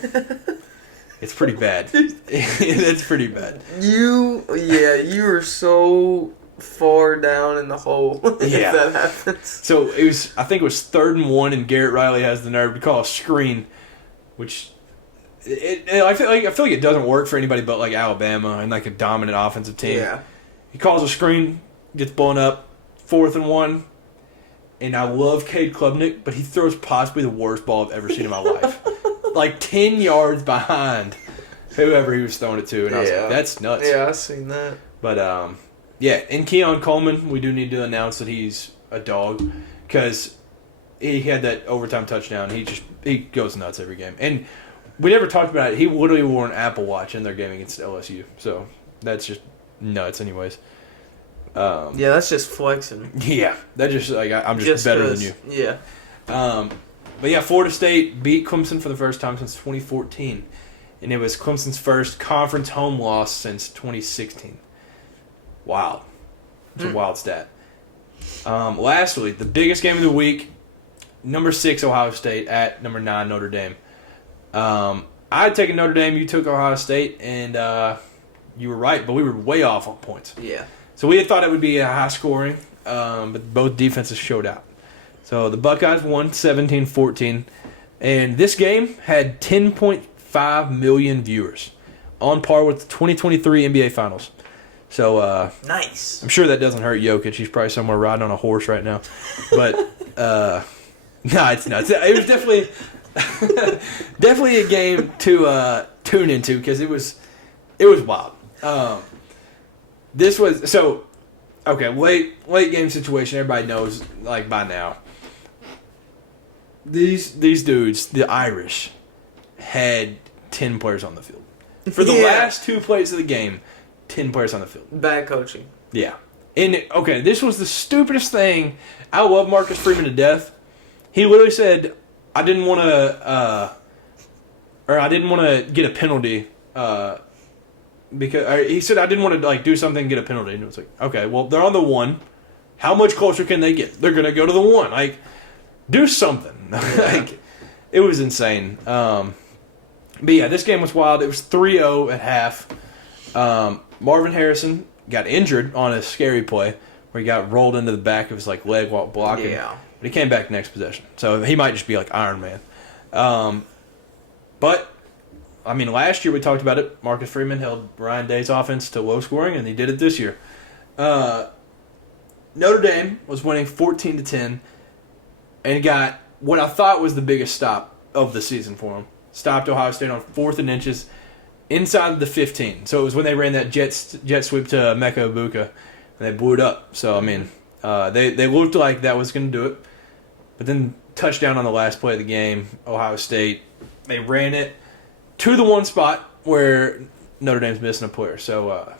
it's pretty bad. It's pretty bad. You are so far down in the hole if that happens. So I think it was 3rd and 1, and Garrett Riley has the nerve to call a screen, which I feel like it doesn't work for anybody but like Alabama and like a dominant offensive team. Yeah. He calls a screen, gets blown up, 4th and 1. And I love Cade Klubnik, but he throws possibly the worst ball I've ever seen in my life. Like 10 yards behind whoever he was throwing it to. And I was like, that's nuts. Yeah, I've seen that. But, and Keon Coleman, we do need to announce that he's a dog because he had that overtime touchdown. He goes nuts every game. And we never talked about it. He literally wore an Apple Watch in their game against LSU. So that's just nuts anyways. That's just flexing. Yeah, that just like I'm just better than you. Yeah. But yeah, Florida State beat Clemson for the first time since 2014, and it was Clemson's first conference home loss since 2016. Wow, it's a wild stat. Lastly, the biggest game of the week: number 6 Ohio State at number 9 Notre Dame. I had taken Notre Dame, you took Ohio State, and you were right, but we were way off on points. Yeah. So we had thought it would be a high scoring, but both defenses showed out. So the Buckeyes won 17-14, and this game had 10.5 million viewers, on par with the 2023 NBA Finals. So nice. I'm sure that doesn't hurt Jokic. He's probably somewhere riding on a horse right now. But it's nuts. It was definitely a game to tune into because it was wild. This was late game situation. Everybody knows like by now. These dudes, the Irish, had 10 players on the field for the last 2 plays of the game. 10 players on the field. Bad coaching. Yeah, and this was the stupidest thing. I love Marcus Freeman to death. He literally said, "I didn't want to get a penalty." Because he said I didn't want to like do something and get a penalty, and it was like, okay, well they're on the 1. How much closer can they get? They're gonna go to the 1. Like, do something. Like, it was insane. But yeah, this game was wild. It was 3-0 at half. Marvin Harrison got injured on a scary play where he got rolled into the back of his like leg while blocking. Yeah. But he came back next possession, so he might just be like Iron Man. But. I mean, last year we talked about it. Marcus Freeman held Ryan Day's offense to low scoring, and he did it this year. Notre Dame was winning 14-10, and got what I thought was the biggest stop of the season for them. Stopped Ohio State on 4th and inches inside the 15. So it was when they ran that jet sweep to Mecca Ibuka, and they blew it up. So I mean, they looked like that was going to do it, but then touchdown on the last play of the game. Ohio State, they ran it to the one spot where Notre Dame's missing a player. So,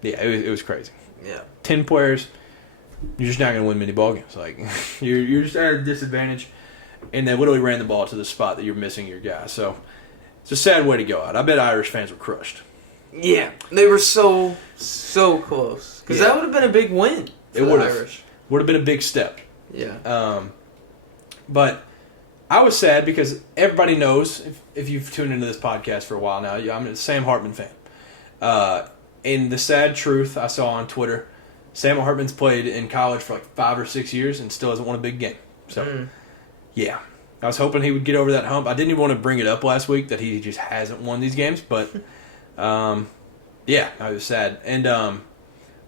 it was crazy. Yeah. 10 players, you're just not going to win many ball games. Like, you're just at a disadvantage, and they literally ran the ball to the spot that you're missing your guy. So, it's a sad way to go out. I bet Irish fans were crushed. Yeah. They were so close. Because that would have been a big win for the Irish. Would have been a big step. Yeah. But I was sad because everybody knows, if you've tuned into this podcast for a while now, I'm a Sam Hartman fan. And the sad truth I saw on Twitter, Sam Hartman's played in college for like 5 or 6 years and still hasn't won a big game. So, yeah. I was hoping he would get over that hump. I didn't even want to bring it up last week that he just hasn't won these games. But, yeah, I was sad. And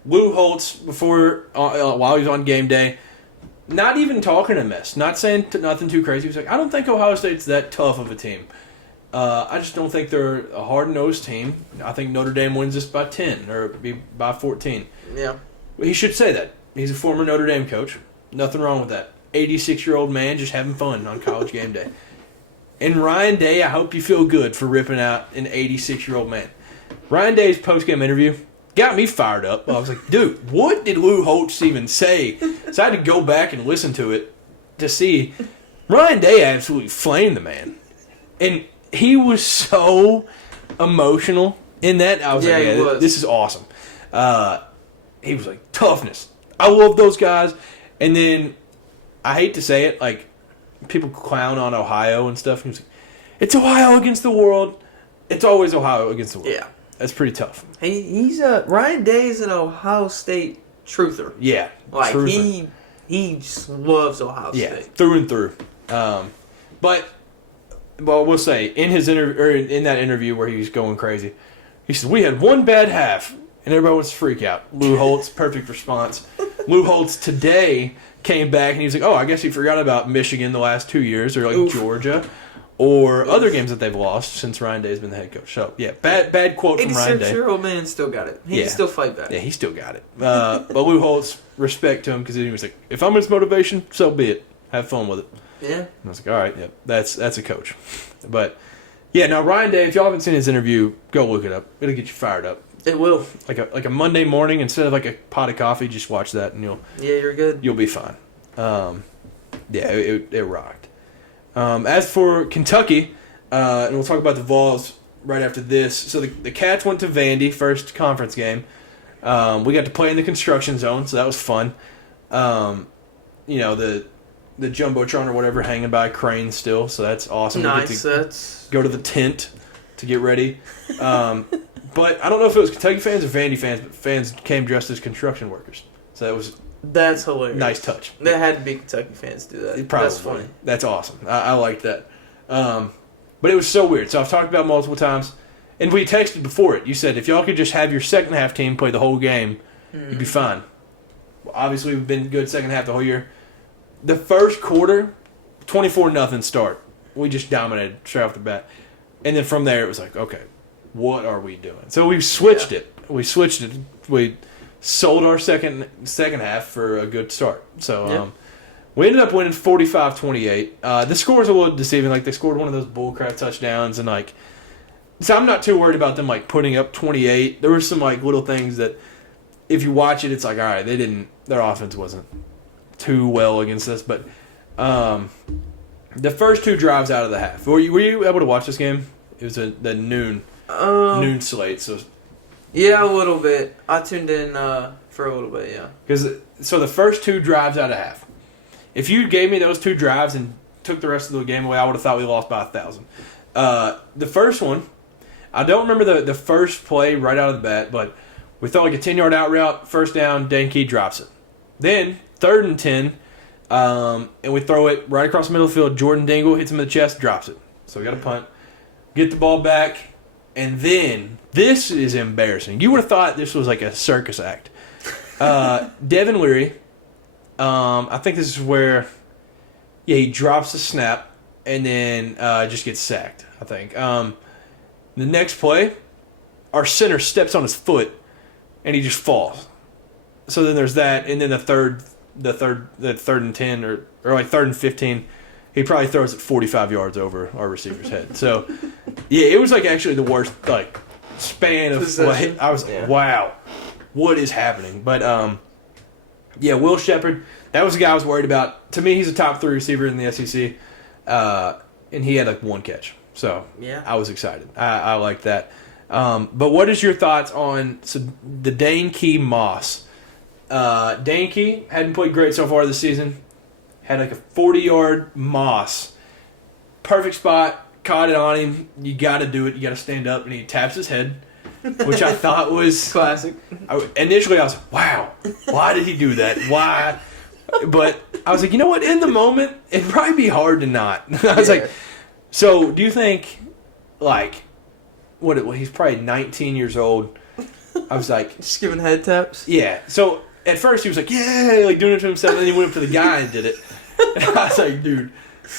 Lou Holtz, while he was on game day, not even talking a mess, not saying nothing too crazy. He was like, I don't think Ohio State's that tough of a team. I just don't think they're a hard-nosed team. I think Notre Dame wins this by 10 or by 14. Yeah. He should say that. He's a former Notre Dame coach. Nothing wrong with that. 86-year-old man just having fun on college game day. And Ryan Day, I hope you feel good for ripping out an 86-year-old man. Ryan Day's post-game interview got me fired up. I was like, dude, what did Lou Holtz even say? So I had to go back and listen to it to see. Ryan Day absolutely flamed the man. And he was so emotional in that. I was like, yeah, this is awesome. He was like, toughness. I love those guys. And then, I hate to say it, like, people clown on Ohio and stuff. He was like, it's Ohio against the world. It's always Ohio against the world. Yeah. That's pretty tough. He's Ryan Day is an Ohio State truther. Yeah. Like, truther. he just loves Ohio State. Yeah, through and through. But we'll say, in his in that interview where he was going crazy, he said, we had one bad half, and everybody wants to freak out. Lou Holtz, perfect response. Lou Holtz today came back, and he was like, oh, I guess he forgot about Michigan the last 2 years, or like Georgia, or other games that they've lost since Ryan Day's been the head coach. So, yeah, bad quote from Ryan Day. 86-year-old man still got it. He can still fight back. Yeah, he still got it. But Lou Holtz, respect to him, because he was like, if I'm his motivation, so be it. Have fun with it. Yeah. And I was like, all right, yeah, that's a coach. But, yeah, now Ryan Day, if y'all haven't seen his interview, go look it up. It'll get you fired up. It will. Like a Monday morning, instead of like a pot of coffee, just watch that and you're good. You'll be fine. Yeah, it rocked. As for Kentucky, and we'll talk about the Vols right after this. So the Cats went to Vandy, first conference game. We got to play in the construction zone, so that was fun. The Jumbotron or whatever hanging by a crane still, so that's awesome. Nice. We get to go to the tent to get ready. But I don't know if it was Kentucky fans or Vandy fans, but fans came dressed as construction workers. So that's hilarious. Nice touch. There had to be Kentucky fans do that. Probably. That's funny. That's awesome. I like that. But it was so weird. So I've talked about it multiple times, and we texted before it. You said if y'all could just have your second half team play the whole game, you'd be fine. Well, obviously, we've been good second half the whole year. The first quarter, 24-0 start. We just dominated straight off the bat. And then from there, it was like, okay, what are we doing? So we switched it. We sold our second half for a good start. So we ended up winning 45-28. The score was a little deceiving. Like, they scored one of those bullcrap touchdowns. And, like, so I'm not too worried about them, like, putting up 28. There were some, like, little things that if you watch it, it's like, all right, their offense wasn't too well against us. But the first two drives out of the half. Were you able to watch this game? It was the noon slate. So yeah, a little bit. I tuned in for a little bit. Yeah. So the first two drives out of half. If you gave me those two drives and took the rest of the game away, I would have thought we lost by 1,000. The first one, I don't remember the first play right out of the bat, but we throw like a 10-yard out route, first down, Dan Key drops it. Then 3rd and 10, and we throw it right across the middle of the field. Jordan Dingle hits him in the chest, drops it. So we got a punt. Get the ball back, and then this is embarrassing. You would have thought this was like a circus act. Devin Leary, I think this is where, he drops the snap and then just gets sacked, I think. The next play, our center steps on his foot, and he just falls. So then there's that, and then the third and 10 or like 3rd and 15, he probably throws it 45 yards over our receiver's head. So yeah, it was like actually the worst like span of play. I was wow, what is happening? But Will Shepherd, that was the guy I was worried about. To me, he's a top 3 receiver in the SEC, and he had like 1 catch. So yeah, I was excited. I like that. But what is your thoughts on the Dane Key Moss? Dane Key hadn't played great so far this season. Had like a 40-yard Moss. Perfect spot. Caught it on him. You got to do it. You got to stand up. And he taps his head, which I thought was classic. Initially, I was like, wow, why did he do that? Why? But I was like, you know what? In the moment, it'd probably be hard to not. I was like, so do you think, like, he's probably 19 years old. I was like, just giving head taps? Yeah. So at first he was like, yeah, like doing it to himself. And then he went up to the guy and did it. And I was like, dude,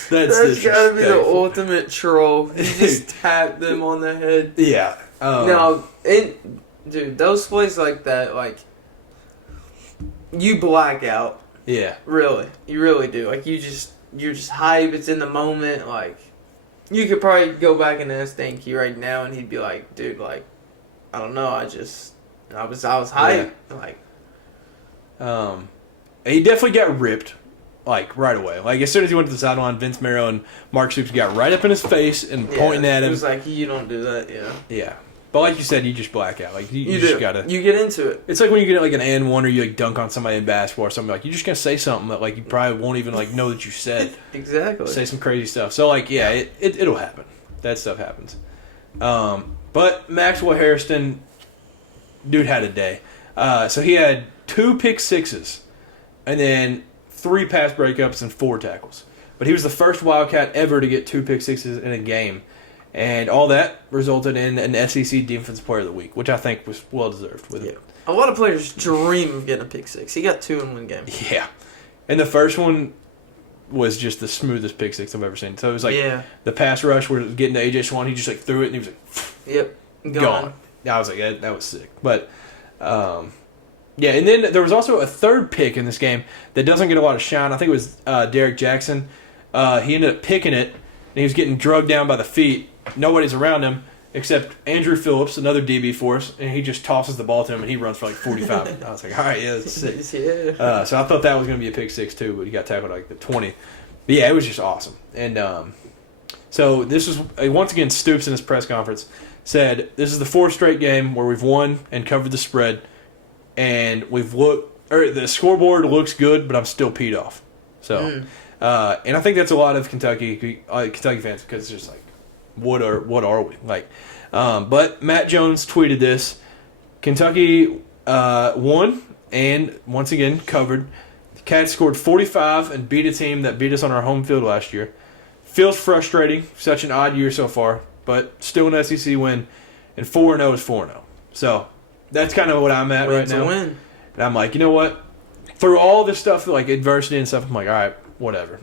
that's gotta be the ultimate troll. He just tapped them on the head. Yeah. Dude, those plays like that, like, you black out. Yeah. Really. You really do. Like, you're just hype. It's in the moment. Like, you could probably go back and ask Stanky right now, and he'd be like, dude, like, I don't know. I was hyped. Yeah. Like, he definitely got ripped, like, right away. Like, as soon as he went to the sideline, Vince Marrow and Mark Stoops got right up in his face and pointing at him. It was like, you don't do that, yeah. Yeah. But like you said, you just black out. Like, you do. just gotta... You get into it. It's like when you get, like, an and one or you, like, dunk on somebody in basketball or something. Like, you're just gonna say something that, like, you probably won't even, like, know that you said. Exactly. Say some crazy stuff. So, like, yeah, it'll happen. That stuff happens. But Maxwell Hairston, dude had a day. So he had 2 pick sixes and then 3 pass breakups and 4 tackles. But he was the first Wildcat ever to get 2 pick sixes in a game. And all that resulted in an SEC Defensive Player of the Week, which I think was well-deserved. With it. A lot of players dream of getting a pick six. He got 2 in one game. Yeah. And the first one was just the smoothest pick six I've ever seen. So it was like the pass rush where it was getting to A.J. Swan. He just like threw it and he was like, yep, gone. I was like, that was sick. But, yeah, and then there was also a third pick in this game that doesn't get a lot of shine. I think it was Derek Jackson. He ended up picking it, and he was getting drugged down by the feet. Nobody's around him except Andrew Phillips, another DB for us, and he just tosses the ball to him, and he runs for like 45. I was like, all right, yeah, that's sick. Yeah. So I thought that was going to be a pick six too, but he got tackled like the 20. But yeah, it was just awesome. And so this was, once again, Stoops in his press conference said, this is the 4th straight game where we've won and covered the spread, and the scoreboard looks good, but I'm still peed off. So, and I think that's a lot of Kentucky fans, because it's just like, what are we like? But Matt Jones tweeted this: Kentucky won and once again covered. The Cats scored 45 and beat a team that beat us on our home field last year. Feels frustrating, such an odd year so far, but still an SEC win, and 4-0 is 4-0. So that's kind of what I'm at right now. Win. And I'm like, you know what? Through all this stuff, like adversity and stuff, I'm like, all right, whatever.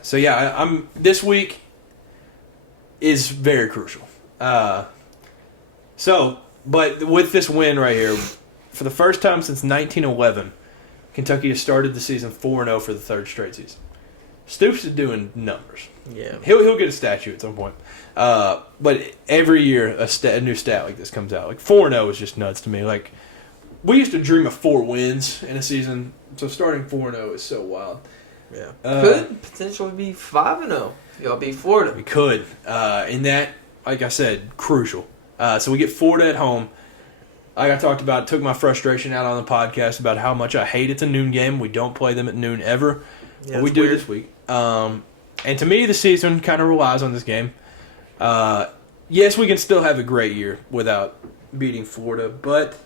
So yeah, I'm this week is very crucial. But with this win right here, for the first time since 1911, Kentucky has started the season 4-0 for the 3rd straight season. Stoops is doing numbers. Yeah, he'll get a statue at some point. But every year a new stat like this comes out. Like 4-0 is just nuts to me. Like we used to dream of 4 wins in a season, so starting 4-0 is so wild. Yeah, could potentially be 5-0. Y'all beat Florida. We could. And that, like I said, crucial. So we get Florida at home. Like I talked about, took my frustration out on the podcast about how much I hate it's a noon game. We don't play them at noon ever. Yeah, but we do this week. And to me, the season kind of relies on this game. Yes, we can still have a great year without beating Florida, but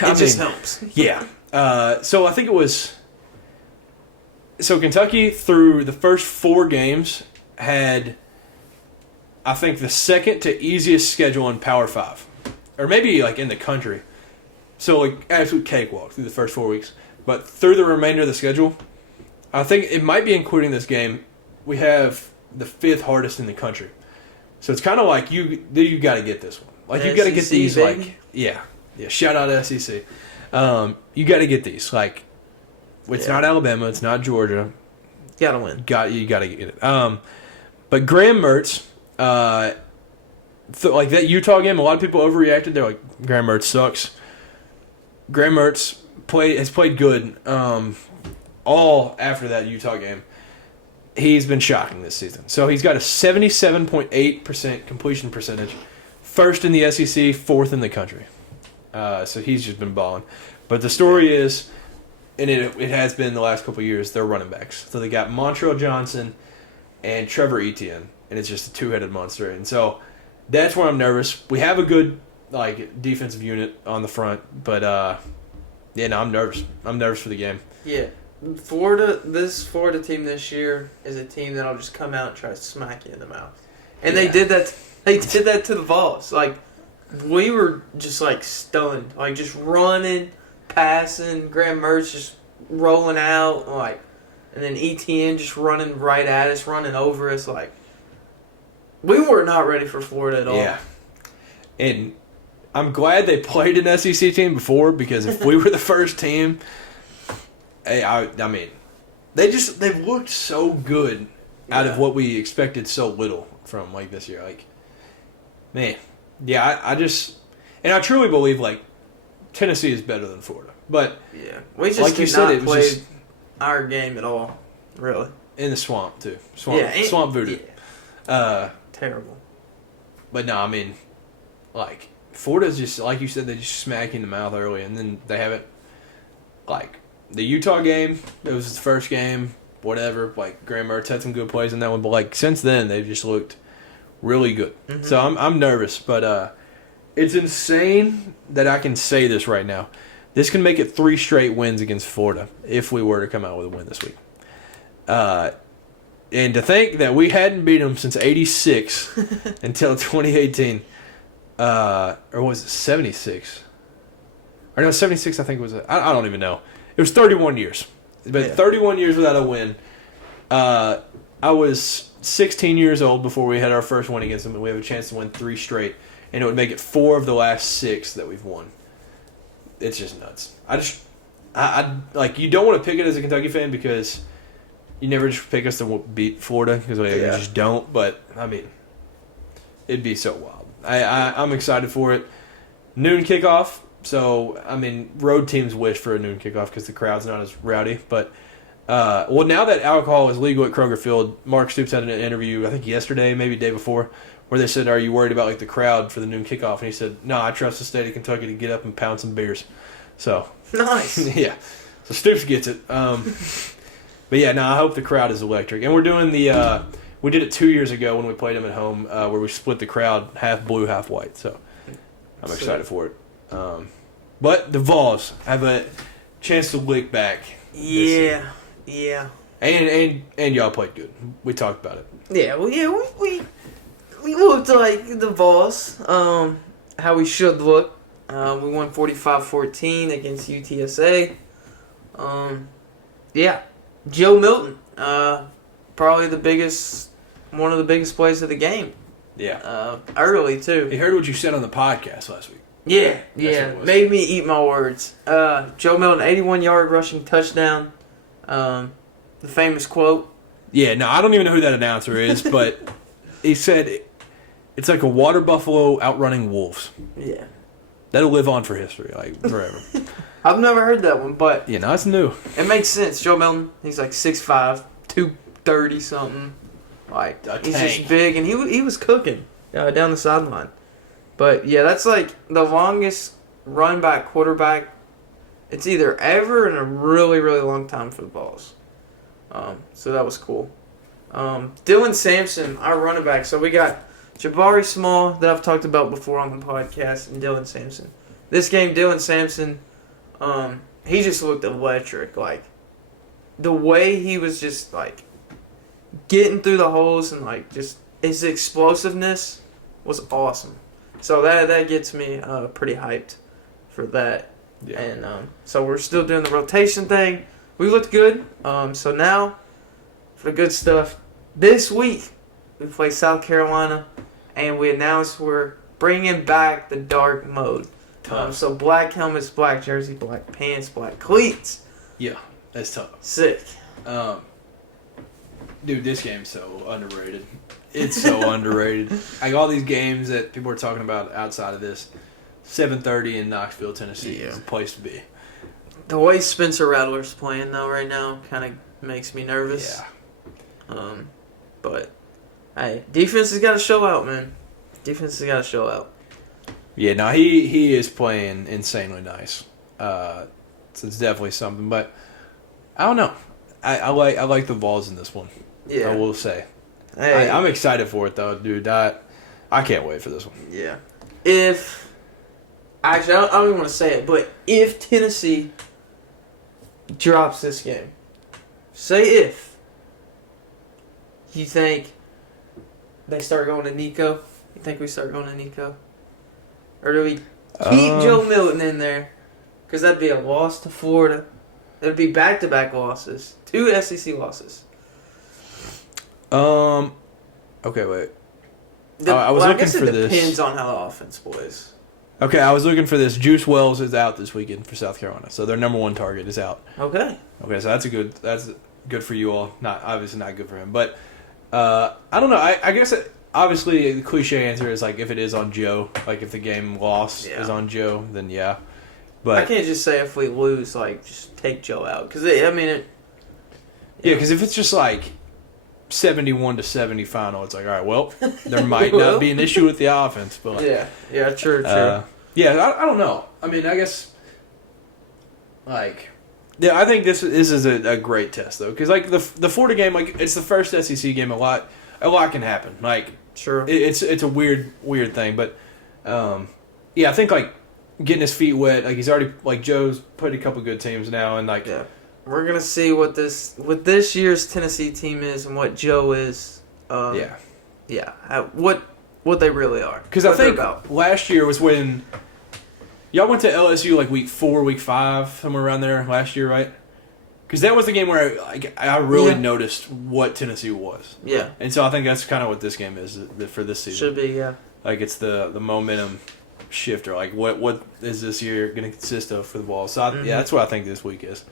it just helps. Yeah. So I think it was... So Kentucky, through the first 4 games, had, I think, the second to easiest schedule in Power 5. Or maybe, like, in the country. So, like, absolute cakewalk through the first 4 weeks. But through the remainder of the schedule, I think it might be including this game, we have the 5th hardest in the country. So it's kind of like you got to get this one. Like, you got to get these, baby. Like, yeah, shout out to SEC. You got to get these, like, it's not Alabama. It's not Georgia. Gotta win. You got to get it. But Graham Mertz, like that Utah game, a lot of people overreacted. They're like, Graham Mertz sucks. Graham Mertz has played good all after that Utah game. He's been shocking this season. So he's got a 77.8% completion percentage. 1st in the SEC, 4th in the country. So he's just been balling. But the story is... And it has been the last couple of years, they're running backs. So they got Montrell Johnson and Trevor Etienne, and it's just a 2-headed monster. And so that's where I'm nervous. We have a good defensive unit on the front, but I'm nervous. I'm nervous for the game. Yeah, this Florida team this year is a team that'll just come out and try to smack you in the mouth. And they did that. They did that to the Vols. Like we were just like stunned, like just running. Passing, Graham Mertz just rolling out, and then ETN just running right at us, running over us. Like, we were not ready for Florida at all. Yeah. And I'm glad they played an SEC team before, because if we were the first team, I mean, they've looked so good out of what we expected so little from like this year. Like, man, yeah, I truly believe like Tennessee is better than Florida, but yeah, we just like did you said, not it was play just our game at all, really. in the swamp too, swamp voodoo. Yeah. Terrible. But no, I mean, like, Florida's just, like you said, they just smack you in the mouth early, and then they haven't, like, the Utah game, it was his first game, whatever, like, Graham Mertz had some good plays in that one, but, like, since then, they've just looked really good. Mm-hmm. So I'm nervous, but it's insane that I can say this right now. This can make it 3 straight wins against Florida if we were to come out with a win this week. And to think that we hadn't beat them since '86 until 2018, or was it 76? Or no, 76 I think was. I don't even know. It was 31 years. But 31 years without a win. I was 16 years old before we had our first win against them, and we have a chance to win 3 straight. And it would make it 4 of the last 6 that we've won. It's just nuts. I like, you don't want to pick it as a Kentucky fan because you never just pick us to beat Florida because we just don't. But, I mean, it'd be so wild. I'm excited for it. Noon kickoff. So, I mean, road teams wish for a noon kickoff because the crowd's not as rowdy. But, well, now that alcohol is legal at Kroger Field, Mark Stoops had an interview, I think yesterday, maybe the day before, where they said, "Are you worried about like the crowd for the noon kickoff?" And he said, "No, I trust the state of Kentucky to get up and pound some beers." So nice, yeah. So Stoops gets it. But yeah, no, I hope the crowd is electric. And we're doing the we did it 2 years ago when we played them at home, where we split the crowd half blue, half white. So I'm excited for it. But the Vols have a chance to lick back. Yeah. And y'all played good. We talked about it. Yeah, well, we looked like the Vols, how we should look. We won 45-14 against UTSA. Yeah, Joe Milton, probably one of the biggest plays of the game. Yeah. Early, too. He heard what you said on the podcast last week. Yeah, made me eat my words. Joe Milton, 81-yard rushing touchdown. The famous quote. Yeah, no, I don't even know who that announcer is, but he said it's like a water buffalo outrunning wolves. Yeah. That'll live on for history, like forever. I've never heard that one, but yeah, no, it's new. It makes sense. Joe Milton, he's like 6'5", 230 something. Like he's just big, and he was cooking down the sideline. But yeah, that's like the longest run back quarterback it's either ever in a really, really long time for the Vols. So that was cool. Dylan Sampson, our running back. So we got Jabari Small that I've talked about before on the podcast, and Dylan Sampson. This game, Dylan Sampson, he just looked electric. Like the way he was just like getting through the holes and like just his explosiveness was awesome. So that gets me pretty hyped for that. Yeah. And so we're still doing the rotation thing. We looked good. So now for the good stuff. This week we play South Carolina, and we announced we're bringing back the dark mode. So black helmets, black jersey, black pants, black cleats. Yeah, that's tough. Sick. Dude, this game's so underrated. It's so underrated. Like all these games that people are talking about outside of this, 7:30 in Knoxville, Tennessee is the place to be. The way Spencer Rattler's playing though right now kind of makes me nervous. Yeah. But hey, defense has got to show out, man. Defense has got to show out. Yeah, no, he is playing insanely nice. So it's definitely something. But I don't know. I like the Vols in this one. Yeah, I will say. Hey. I'm excited for it though, dude. I can't wait for this one. Yeah. I don't even want to say it, but if Tennessee drops this game, say if, you think they start going to Nico? You think we start going to Nico? Or do we keep Joe Milton in there? Because that'd be a loss to Florida. It'd be back-to-back losses. 2 SEC losses. Okay, wait. I was looking for this. It depends on how the offense plays. Okay, I was looking for this. Juice Wells is out this weekend for South Carolina, so their number one target is out. Okay. Okay, so that's good for you all. Not obviously not good for him, but I don't know. I guess obviously the cliche answer is like if it is on Joe, like if the game loss is on Joe, then yeah. But I can't just say if we lose, like just take Joe out because yeah, because if it's just like 71-70 final, it's like all right, well, there might not be an issue with the offense, but yeah, true. I don't know. I mean, I guess like. Yeah, I think this is a great test though, because like the Florida game, like it's the first SEC game. A lot can happen. Like, sure, it's a weird thing, but I think like getting his feet wet. Like he's already like Joe's played a couple good teams now, and like we're gonna see what this year's Tennessee team is and what Joe is. What they really are. Because I think last year was when. Y'all went to LSU like week 4, week 5, somewhere around there last year, right? Because that was the game where I really noticed what Tennessee was. Yeah. And so I think that's kind of what this game is for this season. Should be, yeah. Like it's the momentum shifter. Like what is this year going to consist of for the ball? So that's what I think this week is.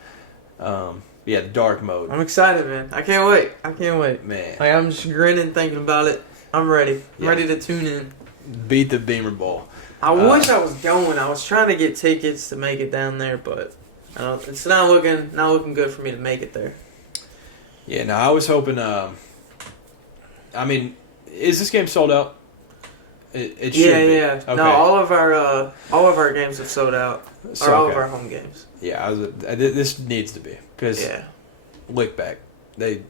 The dark mode. I'm excited, man. I can't wait. Man. Like, I'm just grinning thinking about it. I'm ready. I'm ready to tune in. Beat the Beamer Bowl. I wish I was going. I was trying to get tickets to make it down there, but it's not looking good for me to make it there. Yeah, no, I was hoping. I mean, is this game sold out? It should be. Yeah. Okay. No, all of our games have sold out. Or all of our home games. Yeah, this needs to be because Lickback they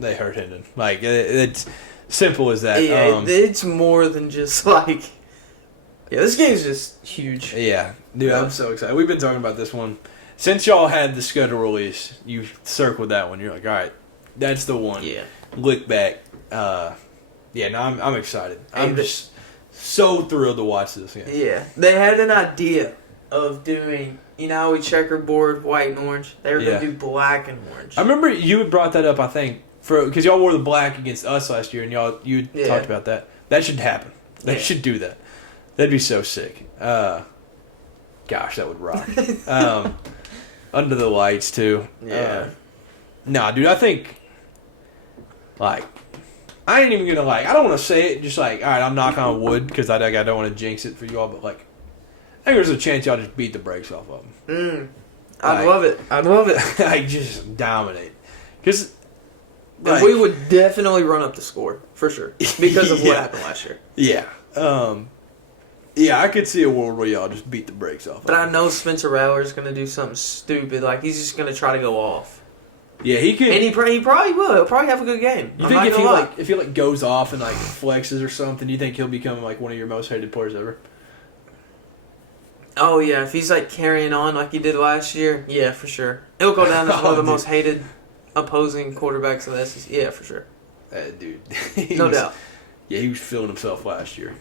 hurt Hendon. Like it's simple as that. Yeah, it's more than just like. Yeah, this game's just huge. Yeah, dude, I'm so excited. We've been talking about this one since y'all had the schedule release. You circled that one. You're like, all right, that's the one. Yeah. Look back. I'm excited. I'm just so thrilled to watch this game. Yeah, they had an idea of doing. You know how we checkerboard white and orange. They were gonna do black and orange. I remember you had brought that up. I think because y'all wore the black against us last year, and you talked about that. That should happen. They should do that. That'd be so sick. Gosh, that would rock. Under the lights, too. Yeah. Nah, dude, I think, like, I ain't even going to, I don't want to say it, just like, all right, I'm knocking on wood, because I don't want to jinx it for you all, but, like, I think there's a chance y'all just beat the brakes off of them. I'd love it. Like, just dominate. Because, we would definitely run up the score, for sure, because of what happened last year. Yeah. Yeah, I could see a world where y'all just beat the brakes off. But I know Spencer Rattler's going to do something stupid. Like, he's just going to try to go off. Yeah, he could. And he probably will. He'll probably have a good game. You think if he goes off and, flexes or something, you think he'll become, one of your most hated players ever? Oh, yeah. If he's, carrying on like he did last year, yeah, for sure. He'll go down as one of the most hated opposing quarterbacks in the SEC. Yeah, for sure. Dude. No doubt. Yeah, he was feeling himself last year.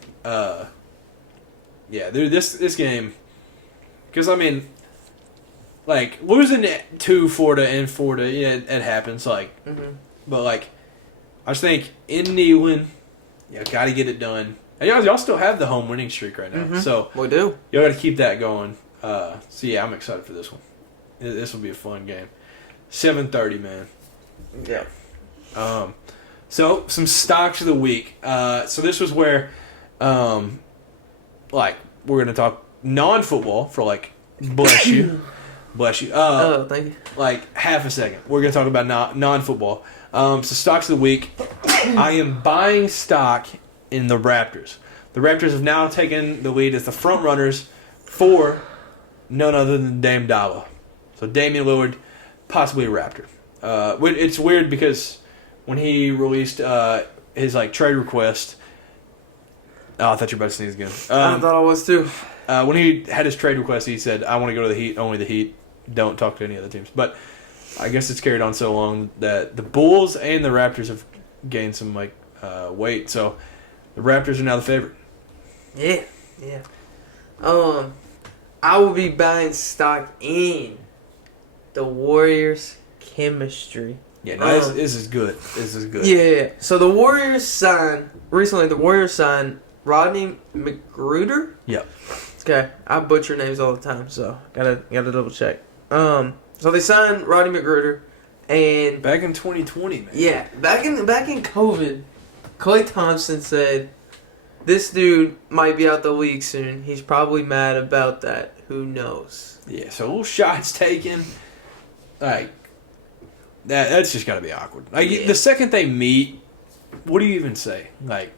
Yeah, dude, this game, because losing to Florida and Florida, it happens. But I just think in Neyland, got to get it done. And y'all still have the home winning streak right now, so we do. Y'all got to keep that going. I'm excited for this one. This will be a fun game. 7:30, man. Yeah. So some stocks of the week. So this was where, we're gonna talk non-football for bless you, bless you. Thank you. Half a second. We're gonna talk about non-football. So stocks of the week. I am buying stock in the Raptors. The Raptors have now taken the lead as the front runners for none other than Dame Dollar. So Damian Lillard, possibly a Raptor. It's weird because when he released his trade request. Oh, I thought you were about to sneeze again. I thought I was too. When he had his trade request, he said, "I want to go to the Heat. Only the Heat. Don't talk to any other teams." But I guess it's carried on so long that the Bulls and the Raptors have gained some weight. So the Raptors are now the favorite. Yeah. I will be buying stock in the Warriors' chemistry. Yeah, no, this is good. This is good. Yeah. So the Warriors signed Rodney McGruder? Yep. Okay, I butcher names all the time, so gotta double check. So they signed Rodney McGruder, and Back in 2020, man. yeah, back in COVID, Clay Thompson said, "This dude might be out the league soon. He's probably mad about that. Who knows?" Yeah, so little shots taken. Like, that's just got to be awkward. Like, Yeah. the second they meet, what do you even say? Like,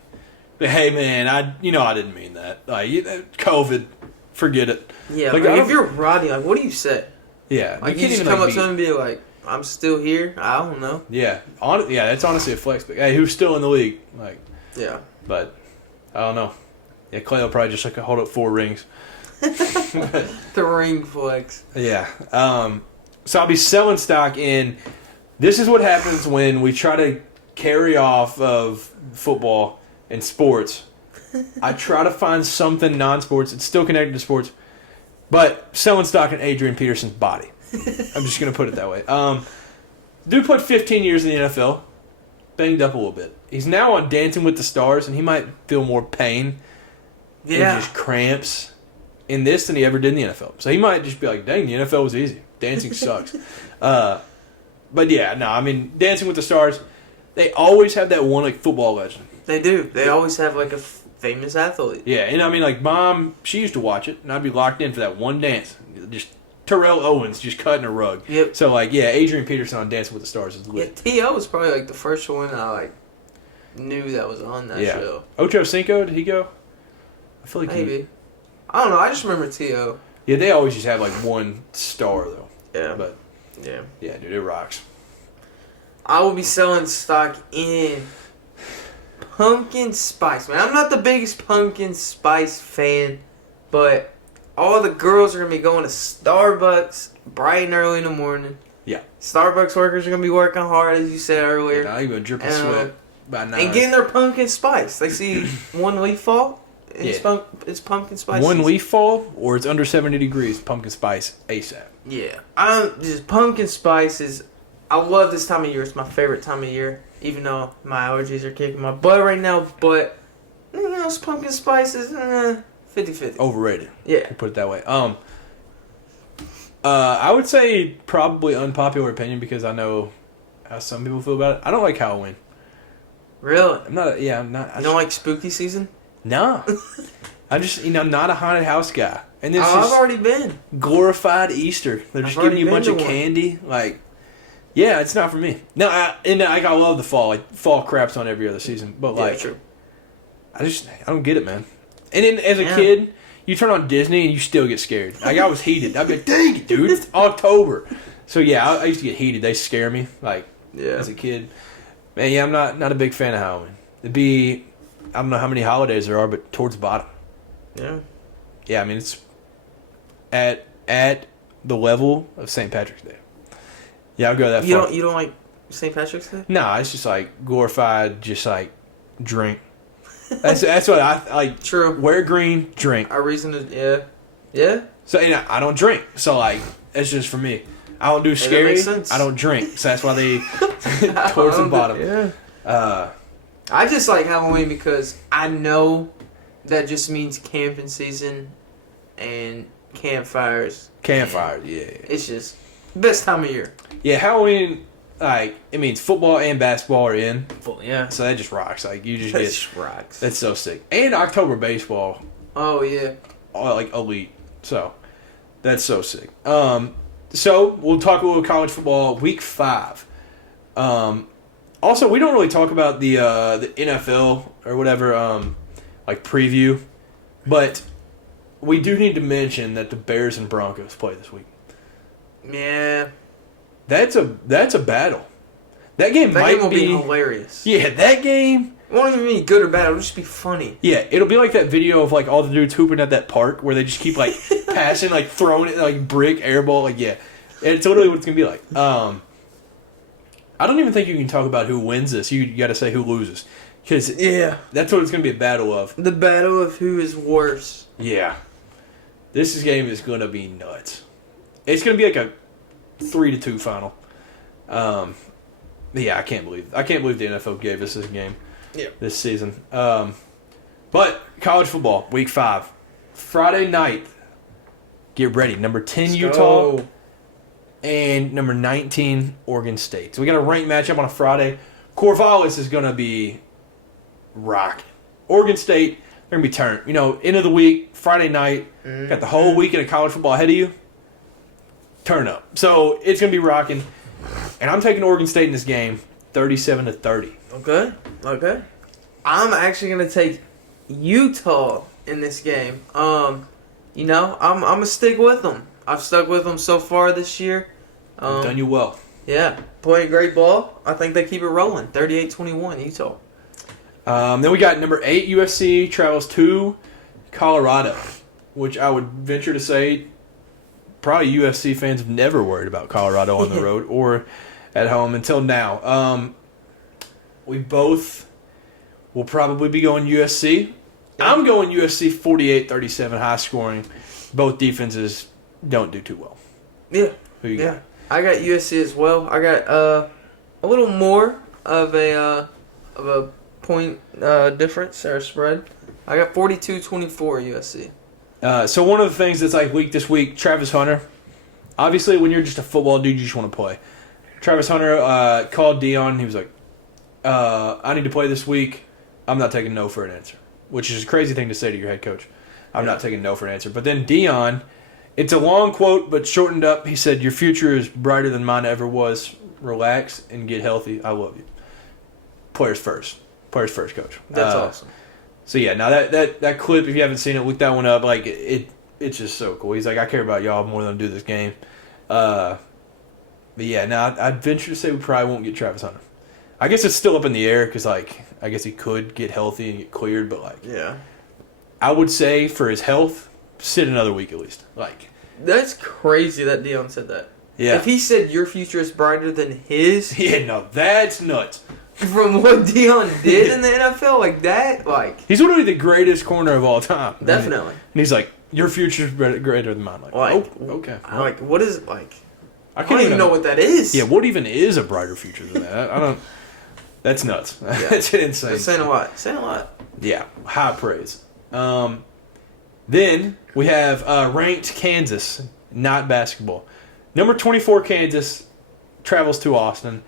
hey, man, I didn't mean that. Like, COVID, forget it. Yeah, Like, like if you're Rodney, like, what do you say? Yeah. Like, you just come up to him and be like, "I'm still here." I don't know. Yeah. That's honestly a flex. But, hey, who's still in the league? Like, Yeah. but, I don't know. Yeah, Clay will probably just, like, hold up 4 rings. The ring flex. Yeah. So I'll be selling stock in. This is what happens when we try to carry off of football and sports. I try to find something non-sports. It's still connected to sports, but selling stock in Adrian Peterson's body. I'm just gonna put it that way. Dude played 15 years in the NFL, banged up a little bit. He's now on Dancing with the Stars, and he might feel more pain and just cramps in this than he ever did in the NFL. So he might just be like, "Dang, the NFL was easy. Dancing sucks." But yeah, no, I mean, Dancing with the Stars, they always have that one like football legend. They do. They always have like a famous athlete. Yeah, and I mean, like, Mom, she used to watch it, and I'd be locked in for that one dance. Just Terrell Owens just cutting a rug. Yep. So, like, yeah, Adrian Peterson on Dancing with the Stars is Yeah, lit. T.O. was probably like the first one I like knew that was on that show. Ocho Cinco, did he go? I feel like Maybe. I don't know. I just remember T.O. Yeah, they always just have, like, one star, though. Yeah. But, Yeah. yeah, dude, it rocks. I will be selling stock in pumpkin spice, man. I'm not the biggest pumpkin spice fan, but all the girls are going to be going to Starbucks bright and early in the morning. Yeah. Starbucks workers are going to be working hard, as you said earlier. Yeah, not even dripping sweat by 9. And getting their pumpkin spice. They see one leaf fall, it's pumpkin spice. One season. leaf fall, or it's under 70 degrees, pumpkin spice ASAP. Yeah. Just pumpkin spice is, I love this time of year. It's my favorite time of year, even though my allergies are kicking my butt right now. But, it's pumpkin spice is 50-50. Overrated. Yeah. We'll put it that way. I would say probably unpopular opinion because I know how some people feel about it. I don't like Halloween. Really? I'm not. You don't like spooky season? No. I'm just not a haunted house guy. And this I've already been. glorified Easter. They're just giving you a bunch of candy. Like, yeah, it's not for me. No, I love the fall. Like, fall craps on every other season. But like, true. I don't get it, man. And then as a kid, you turn on Disney and you still get scared. Like, I was heated. I'd be like, "Dang it, dude, it's October." So yeah, I used to get heated. They scare me. Like, as a kid, man. Yeah, I'm not a big fan of Halloween. It'd be, I don't know how many holidays there are, but towards the bottom. Yeah. Yeah, I mean, it's at the level of St. Patrick's Day. Yeah, I'll go that far. You don't like St. Patrick's Day? No, it's just like glorified, just like drink. That's what I like. True. Wear green, drink. A reason to yeah. So I don't drink. So like it's just for me. I don't do scary. makes sense. I don't drink. So that's why they towards the bottom. Yeah. I just like Halloween because I know that just means camping season and campfires. Campfire, yeah. It's just best time of year. Yeah, Halloween, like, it means football and basketball are in. Well, yeah. So that just rocks. Like, you just get... rocks. That's so sick. And October baseball. Oh, yeah. Like, elite. So, that's so sick. So, we'll talk a little college football week 5. Also, we don't really talk about the NFL or whatever, like, preview. But we do need to mention that the Bears and Broncos play this week. Yeah. That's a battle. That game will be hilarious. Yeah, that game. It won't even be good or bad. It'll just be funny. Yeah, it'll be like that video of like all the dudes hooping at that park where they just keep like passing, like throwing it like brick, airball. Like, yeah, it's totally what it's gonna be like. I don't even think you can talk about who wins this. You got to say who loses, because that's what it's gonna be a battle of. The battle of who is worse. Yeah, this game is gonna be nuts. It's gonna be like a 3-2 final. Yeah, I can't believe the NFL gave us this game this season. But college football, week 5. Friday night, get ready. Number 10, Let's Utah, go. and number 19, Oregon State. So we got a ranked matchup on a Friday. Corvallis is going to be rocking. Oregon State, they're going to be turned. You know, end of the week, Friday night, got the whole weekend of college football ahead of you. Turn up. So it's going to be rocking. And I'm taking Oregon State in this game, 37-30. Okay. I'm actually going to take Utah in this game. You know, I'm going to stick with them. I've stuck with them so far this year. Done you well. Yeah, playing great ball. I think they keep it rolling. 38-21, Utah. Then we got number 8, USC travels to Colorado, which I would venture to say probably USC fans have never worried about Colorado on the road or at home until now. We both will probably be going USC. I'm going USC 48-37, high scoring. Both defenses don't do too well. Yeah. Who you got? I got USC as well. I got a little more of a point difference or spread. I got 42-24 USC. So one of the things that's like week this week, Travis Hunter. Obviously, when you're just a football dude, you just want to play. Travis Hunter called Dion. He was like, I need to play this week. I'm not taking no for an answer, which is a crazy thing to say to your head coach. I'm not taking no for an answer. But then Dion, it's a long quote, but shortened up. He said, your future is brighter than mine ever was. Relax and get healthy. I love you. Players first. Players first, coach. That's awesome. So, yeah, now that clip, if you haven't seen it, look that one up. Like, it's just so cool. He's like, I care about y'all more than I do this game. But, yeah, now I'd venture to say we probably won't get Travis Hunter. I guess it's still up in the air because, like, I guess he could get healthy and get cleared. But, like, yeah, I would say for his health, sit another week at least. Like, that's crazy that Dion said that. Yeah. If he said your future is brighter than his, yeah, no, that's nuts. From what Dion did in the NFL, like that, like he's literally the greatest corner of all time. Definitely. And he's like, your future's greater than mine. Like, oh, okay. Like, what is like? I don't even know what that is. Yeah, what even is a brighter future than that? I don't. That's nuts. Yeah. That's insane. That's saying a lot. Saying a lot. Yeah, high praise. Then we have ranked Kansas, not basketball. Number 24 Kansas travels to Austin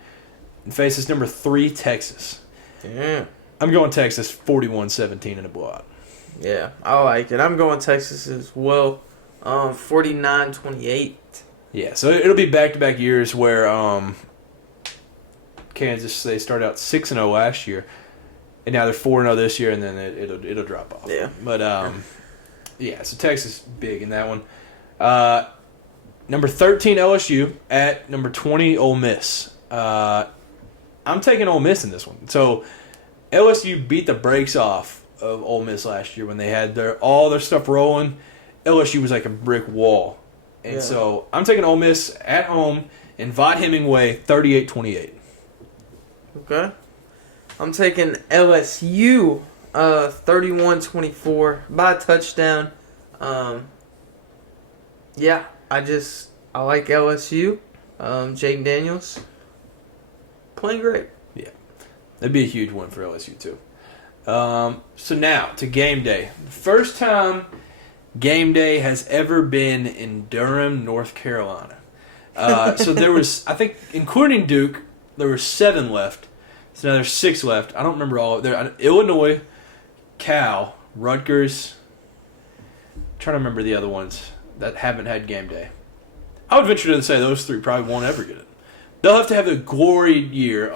and faces number 3 Texas. Yeah. I'm going Texas 41-17 in a blowout. Yeah, I like it. I'm going Texas as well. 49-28. Yeah, so it'll be back-to-back years where Kansas, they started out 6-0 last year, and now they're 4-0 this year, and then it'll drop off. Yeah. But, yeah, so Texas big in that one. Number 13 LSU at number 20 Ole Miss. I'm taking Ole Miss in this one. So LSU beat the brakes off of Ole Miss last year when they had all their stuff rolling. LSU was like a brick wall. And so I'm taking Ole Miss at home in Vaught Hemingway 38-28. Okay. I'm taking LSU 31-24 by a touchdown. Yeah, I like LSU. Jaden Daniels playing great. Yeah. That'd be a huge win for LSU too. So now to game day. The first time game day has ever been in Durham, North Carolina. So there was, I think, including Duke, there were 7 left. So now there's 6 left. I don't remember all of them. Illinois, Cal, Rutgers. I'm trying to remember the other ones that haven't had game day. I would venture to say those 3 probably won't ever get it. They'll have to have a glory year.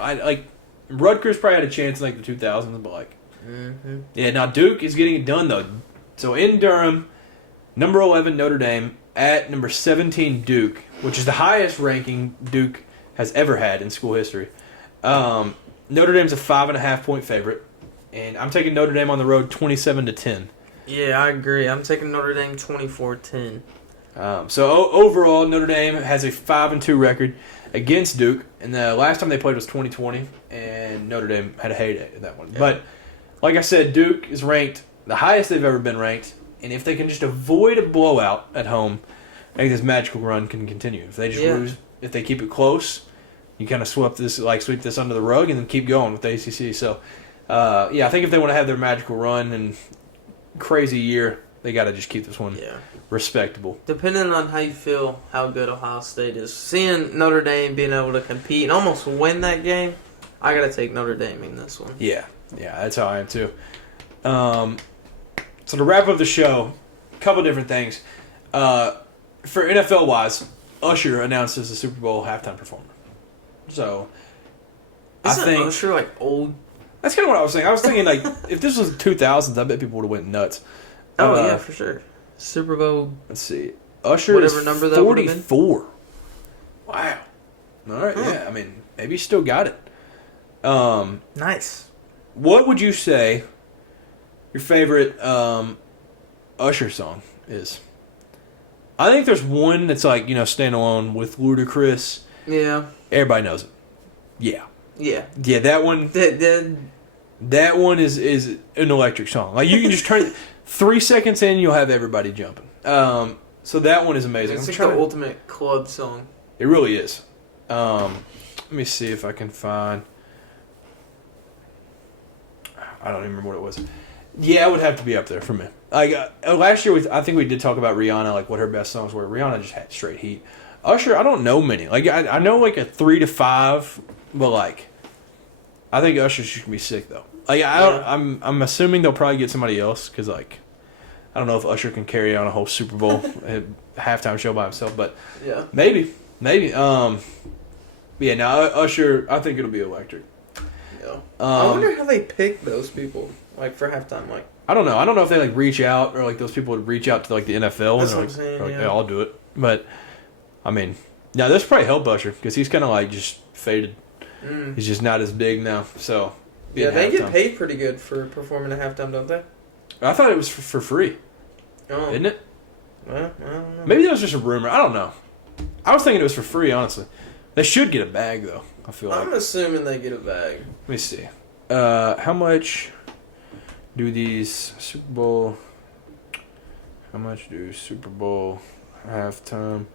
Rutgers probably had a chance in the 2000s, but yeah. Now Duke is getting it done though. So in Durham, number 11 Notre Dame at number 17 Duke, which is the highest ranking Duke has ever had in school history. Notre Dame's a 5.5-point favorite, and I'm taking Notre Dame on the road 27-10. Yeah, I agree. I'm taking Notre Dame 24-10. So overall, Notre Dame has a 5-2 record against Duke, and the last time they played was 2020, and Notre Dame had a heyday in that one. Yeah. But like I said, Duke is ranked the highest they've ever been ranked, and if they can just avoid a blowout at home, I think this magical run can continue. If they just lose, if they keep it close, you kind of sweep this under the rug and then keep going with the ACC. So I think if they want to have their magical run and crazy year, they got to just keep this one respectable. Depending on how you feel, how good Ohio State is. Seeing Notre Dame being able to compete and almost win that game, I got to take Notre Dame in this one. Yeah, that's how I am too. So to wrap up the show, a couple different things. For NFL-wise, Usher announced as the Super Bowl halftime performer. So, Isn't I think Usher like old? That's kind of what I was saying. I was thinking like if this was the 2000s, I bet people would have went nuts. Oh yeah, for sure. Super Bowl. Let's see. Usher whatever is number that would have been. 44. Wow. All right. Yeah. I mean, maybe he still got it. Nice. What would you say your favorite Usher song is? I think there's one that's like, Stand Alone with Ludacris. Yeah. Everybody knows it. Yeah. Yeah. Yeah, that one. That one is an electric song. Like, you can just turn 3 seconds in, you'll have everybody jumping. So that one is amazing. It's like the ultimate club song. It really is. Let me see if I can find... I don't even remember what it was. Yeah, it would have to be up there for me. Like last year, I think we did talk about Rihanna, like what her best songs were. Rihanna just had straight heat. Usher, I don't know many. Like I know like a 3 to 5, but like I think Usher's just gonna be sick though. Like I'm assuming they'll probably get somebody else because like I don't know if Usher can carry on a whole Super Bowl halftime show by himself, but yeah, maybe. Yeah, now Usher, I think it'll be electric. Yeah. I wonder how they pick those people, like, for halftime. Like, I don't know. I don't know if they, like, reach out or, like, those people would reach out to, like, the NFL. That's and what I'm saying, like, yeah. I'll do it. But, I mean, yeah, this probably helped Usher because he's kind of, like, just faded. He's just not as big now. So, yeah, they get paid pretty good for performing at halftime, don't they? I thought it was for free. Oh. Isn't it? Well, I don't know. Maybe that was just a rumor. I don't know. I was thinking it was for free, honestly. They should get a bag, though, I feel like. I'm assuming they get a bag. Let me see. How much do these Super Bowl... How much do Super Bowl halftime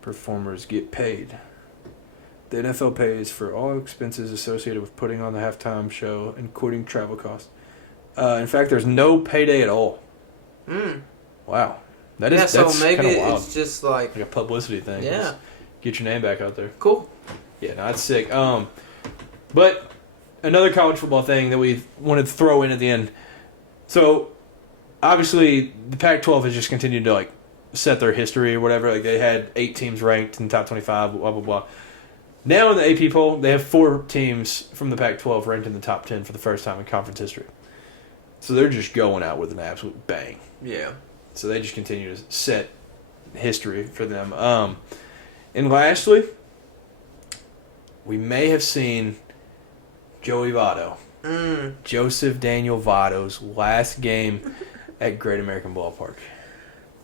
performers get paid? The NFL pays for all expenses associated with putting on the halftime show, including travel costs. In fact, there's no payday at all. Wow. That's so maybe kinda wild. it's just like A publicity thing. Yeah. Just get your name back out there. Cool. Yeah, no, that's sick. But another college football thing that we wanted to throw in at the end. So, obviously, the Pac-12 has just continued to, like, set their history or whatever. Like, they had 8 teams ranked in the top 25, blah, blah, blah. Now in the AP poll, they have 4 teams from the Pac-12 ranked in the top 10 for the first time in conference history. So they're just going out with an absolute bang. Yeah. So they just continue to set history for them. And lastly, we may have seen Joey Votto, Joseph Daniel Votto's last game at Great American Ballpark.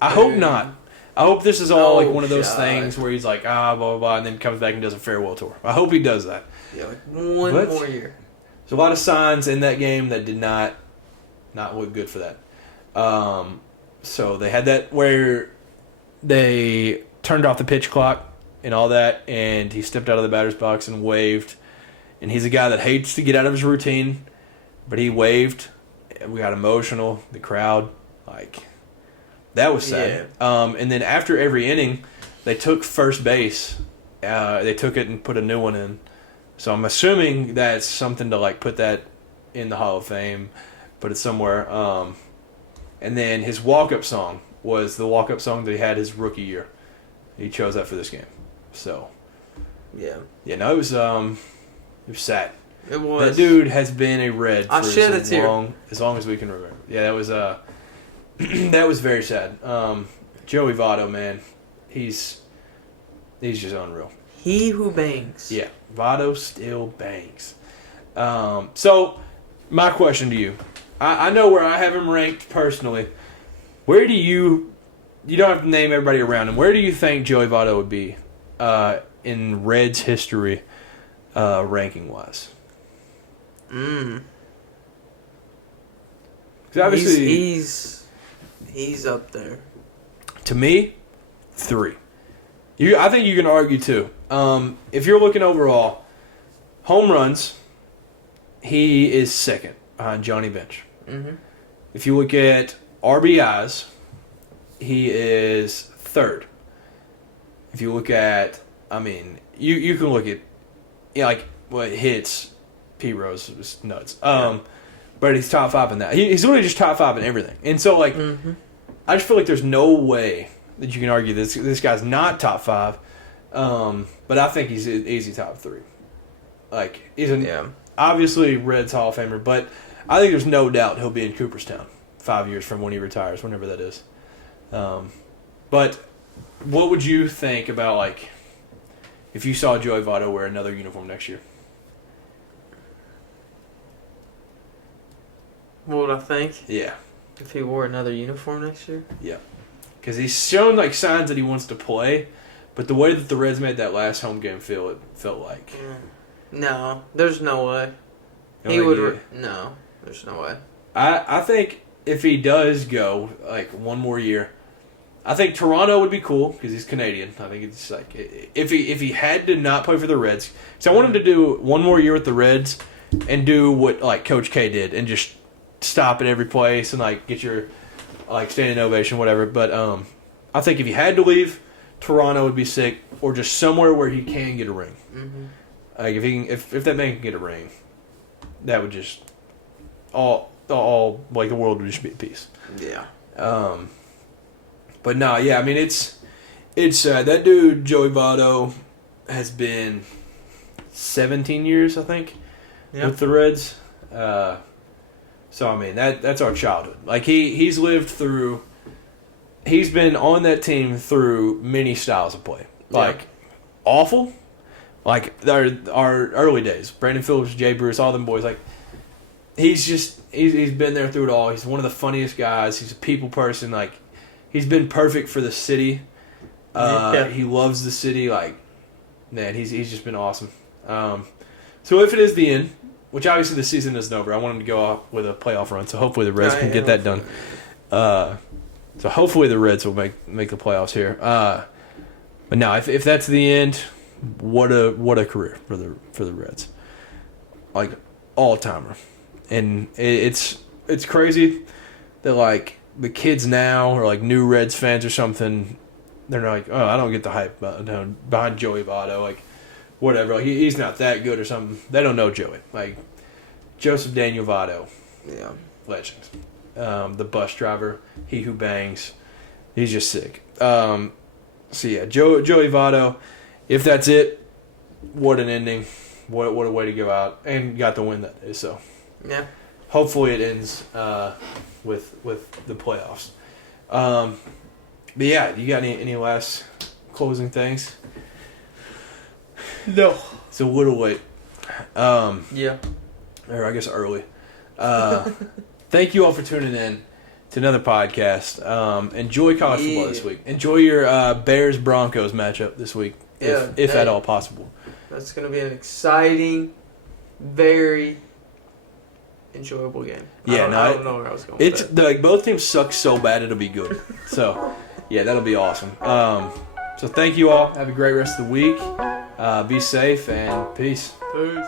I hope not. I hope this is all like one of those things where he's like, blah, blah, blah, and then comes back and does a farewell tour. I hope he does that. Yeah, like one more year. There's a lot of signs in that game that did not look good for that. So they had that where they turned off the pitch clock and all that, and he stepped out of the batter's box and waved. And he's a guy that hates to get out of his routine, but he waved. We got emotional. The crowd, that was sad. Yeah. And then after every inning, they took first base. They took it and put a new one in. So I'm assuming that's something to put that in the Hall of Fame, put it somewhere. And then his walk-up song was the walk-up song that he had his rookie year. He chose that for this game. So, yeah, no, it was sad. It was. That dude has been a Red for as long as we can remember. Yeah, that was that was very sad. Joey Votto, man, he's just unreal. He who bangs. Yeah, Votto still bangs. So, my question to you. I know where I have him ranked personally. Where do you don't have to name everybody around him. Where do you think Joey Votto would be in Reds history ranking-wise? Because obviously... He's up there. To me, 3. I think you can argue 2. If you're looking overall, home runs, he is second behind Johnny Bench. Mm-hmm. If you look at RBIs, he is third. If you look at, you can look at, like what hits, P Rose was nuts. But he's top 5 in that. He's literally just top 5 in everything. And so, like, I just feel like there's no way that you can argue this guy's not top 5. But I think he's an easy top 3. Like, he's obviously Reds Hall of Famer, but I think there's no doubt he'll be in Cooperstown 5 years from when he retires, whenever that is. But what would you think about, like, if you saw Joey Votto wear another uniform next year? What would I think? Yeah. If he wore another uniform next year? Yeah. Because he's shown, like, signs that he wants to play, but the way that the Reds made that last home game feel, it felt like... No, there's no way. He would... No, there's no way. I think if he does go, like, one more year, I think Toronto would be cool because he's Canadian. I think it's like if he had to not play for the Reds, so I want him to do one more year with the Reds and do what like Coach K did and just stop at every place and like get your like standing ovation, whatever. But I think if he had to leave, Toronto would be sick, or just somewhere where he can get a ring. Mm-hmm. Like if that man can get a ring, that would just all like the world would just be at peace. Yeah. But no, yeah, I mean it's that dude Joey Votto has been 17 years, I think, with the Reds. So I mean that's our childhood. Like he's been on that team through many styles of play. Like awful, like our early days. Brandon Phillips, Jay Bruce, all them boys. Like he's been there through it all. He's one of the funniest guys. He's a people person. Like he's been perfect for the city. He loves the city. Like man, he's just been awesome. So if it is the end, which obviously the season isn't over, I want him to go out with a playoff run. So hopefully the Reds can get that done. So hopefully the Reds will make the playoffs here. But now, if that's the end, what a career for the Reds, like all timer, and it's crazy that like the kids now or like new Reds fans or something, they're like, oh, I don't get the hype behind Joey Votto, like whatever, like he's not that good or something. They don't know Joey, like Joseph Daniel Votto, legend. The bus driver, he who bangs, he's just sick. So yeah, Joey Votto, if that's it, what an ending, what a way to go out, and got the win that day. So yeah, hopefully it ends with the playoffs. But yeah, you got any last closing things? No, it's a little late. Yeah, or I guess early. Thank you all for tuning in to another podcast. Enjoy college football this week. Enjoy your Bears-Broncos matchup this week, if at all possible. That's going to be an exciting, very enjoyable game. I don't know where I was going with that. Like both teams suck so bad it'll be good. So, yeah, that'll be awesome. So thank you all. Have a great rest of the week. Be safe and peace. Peace.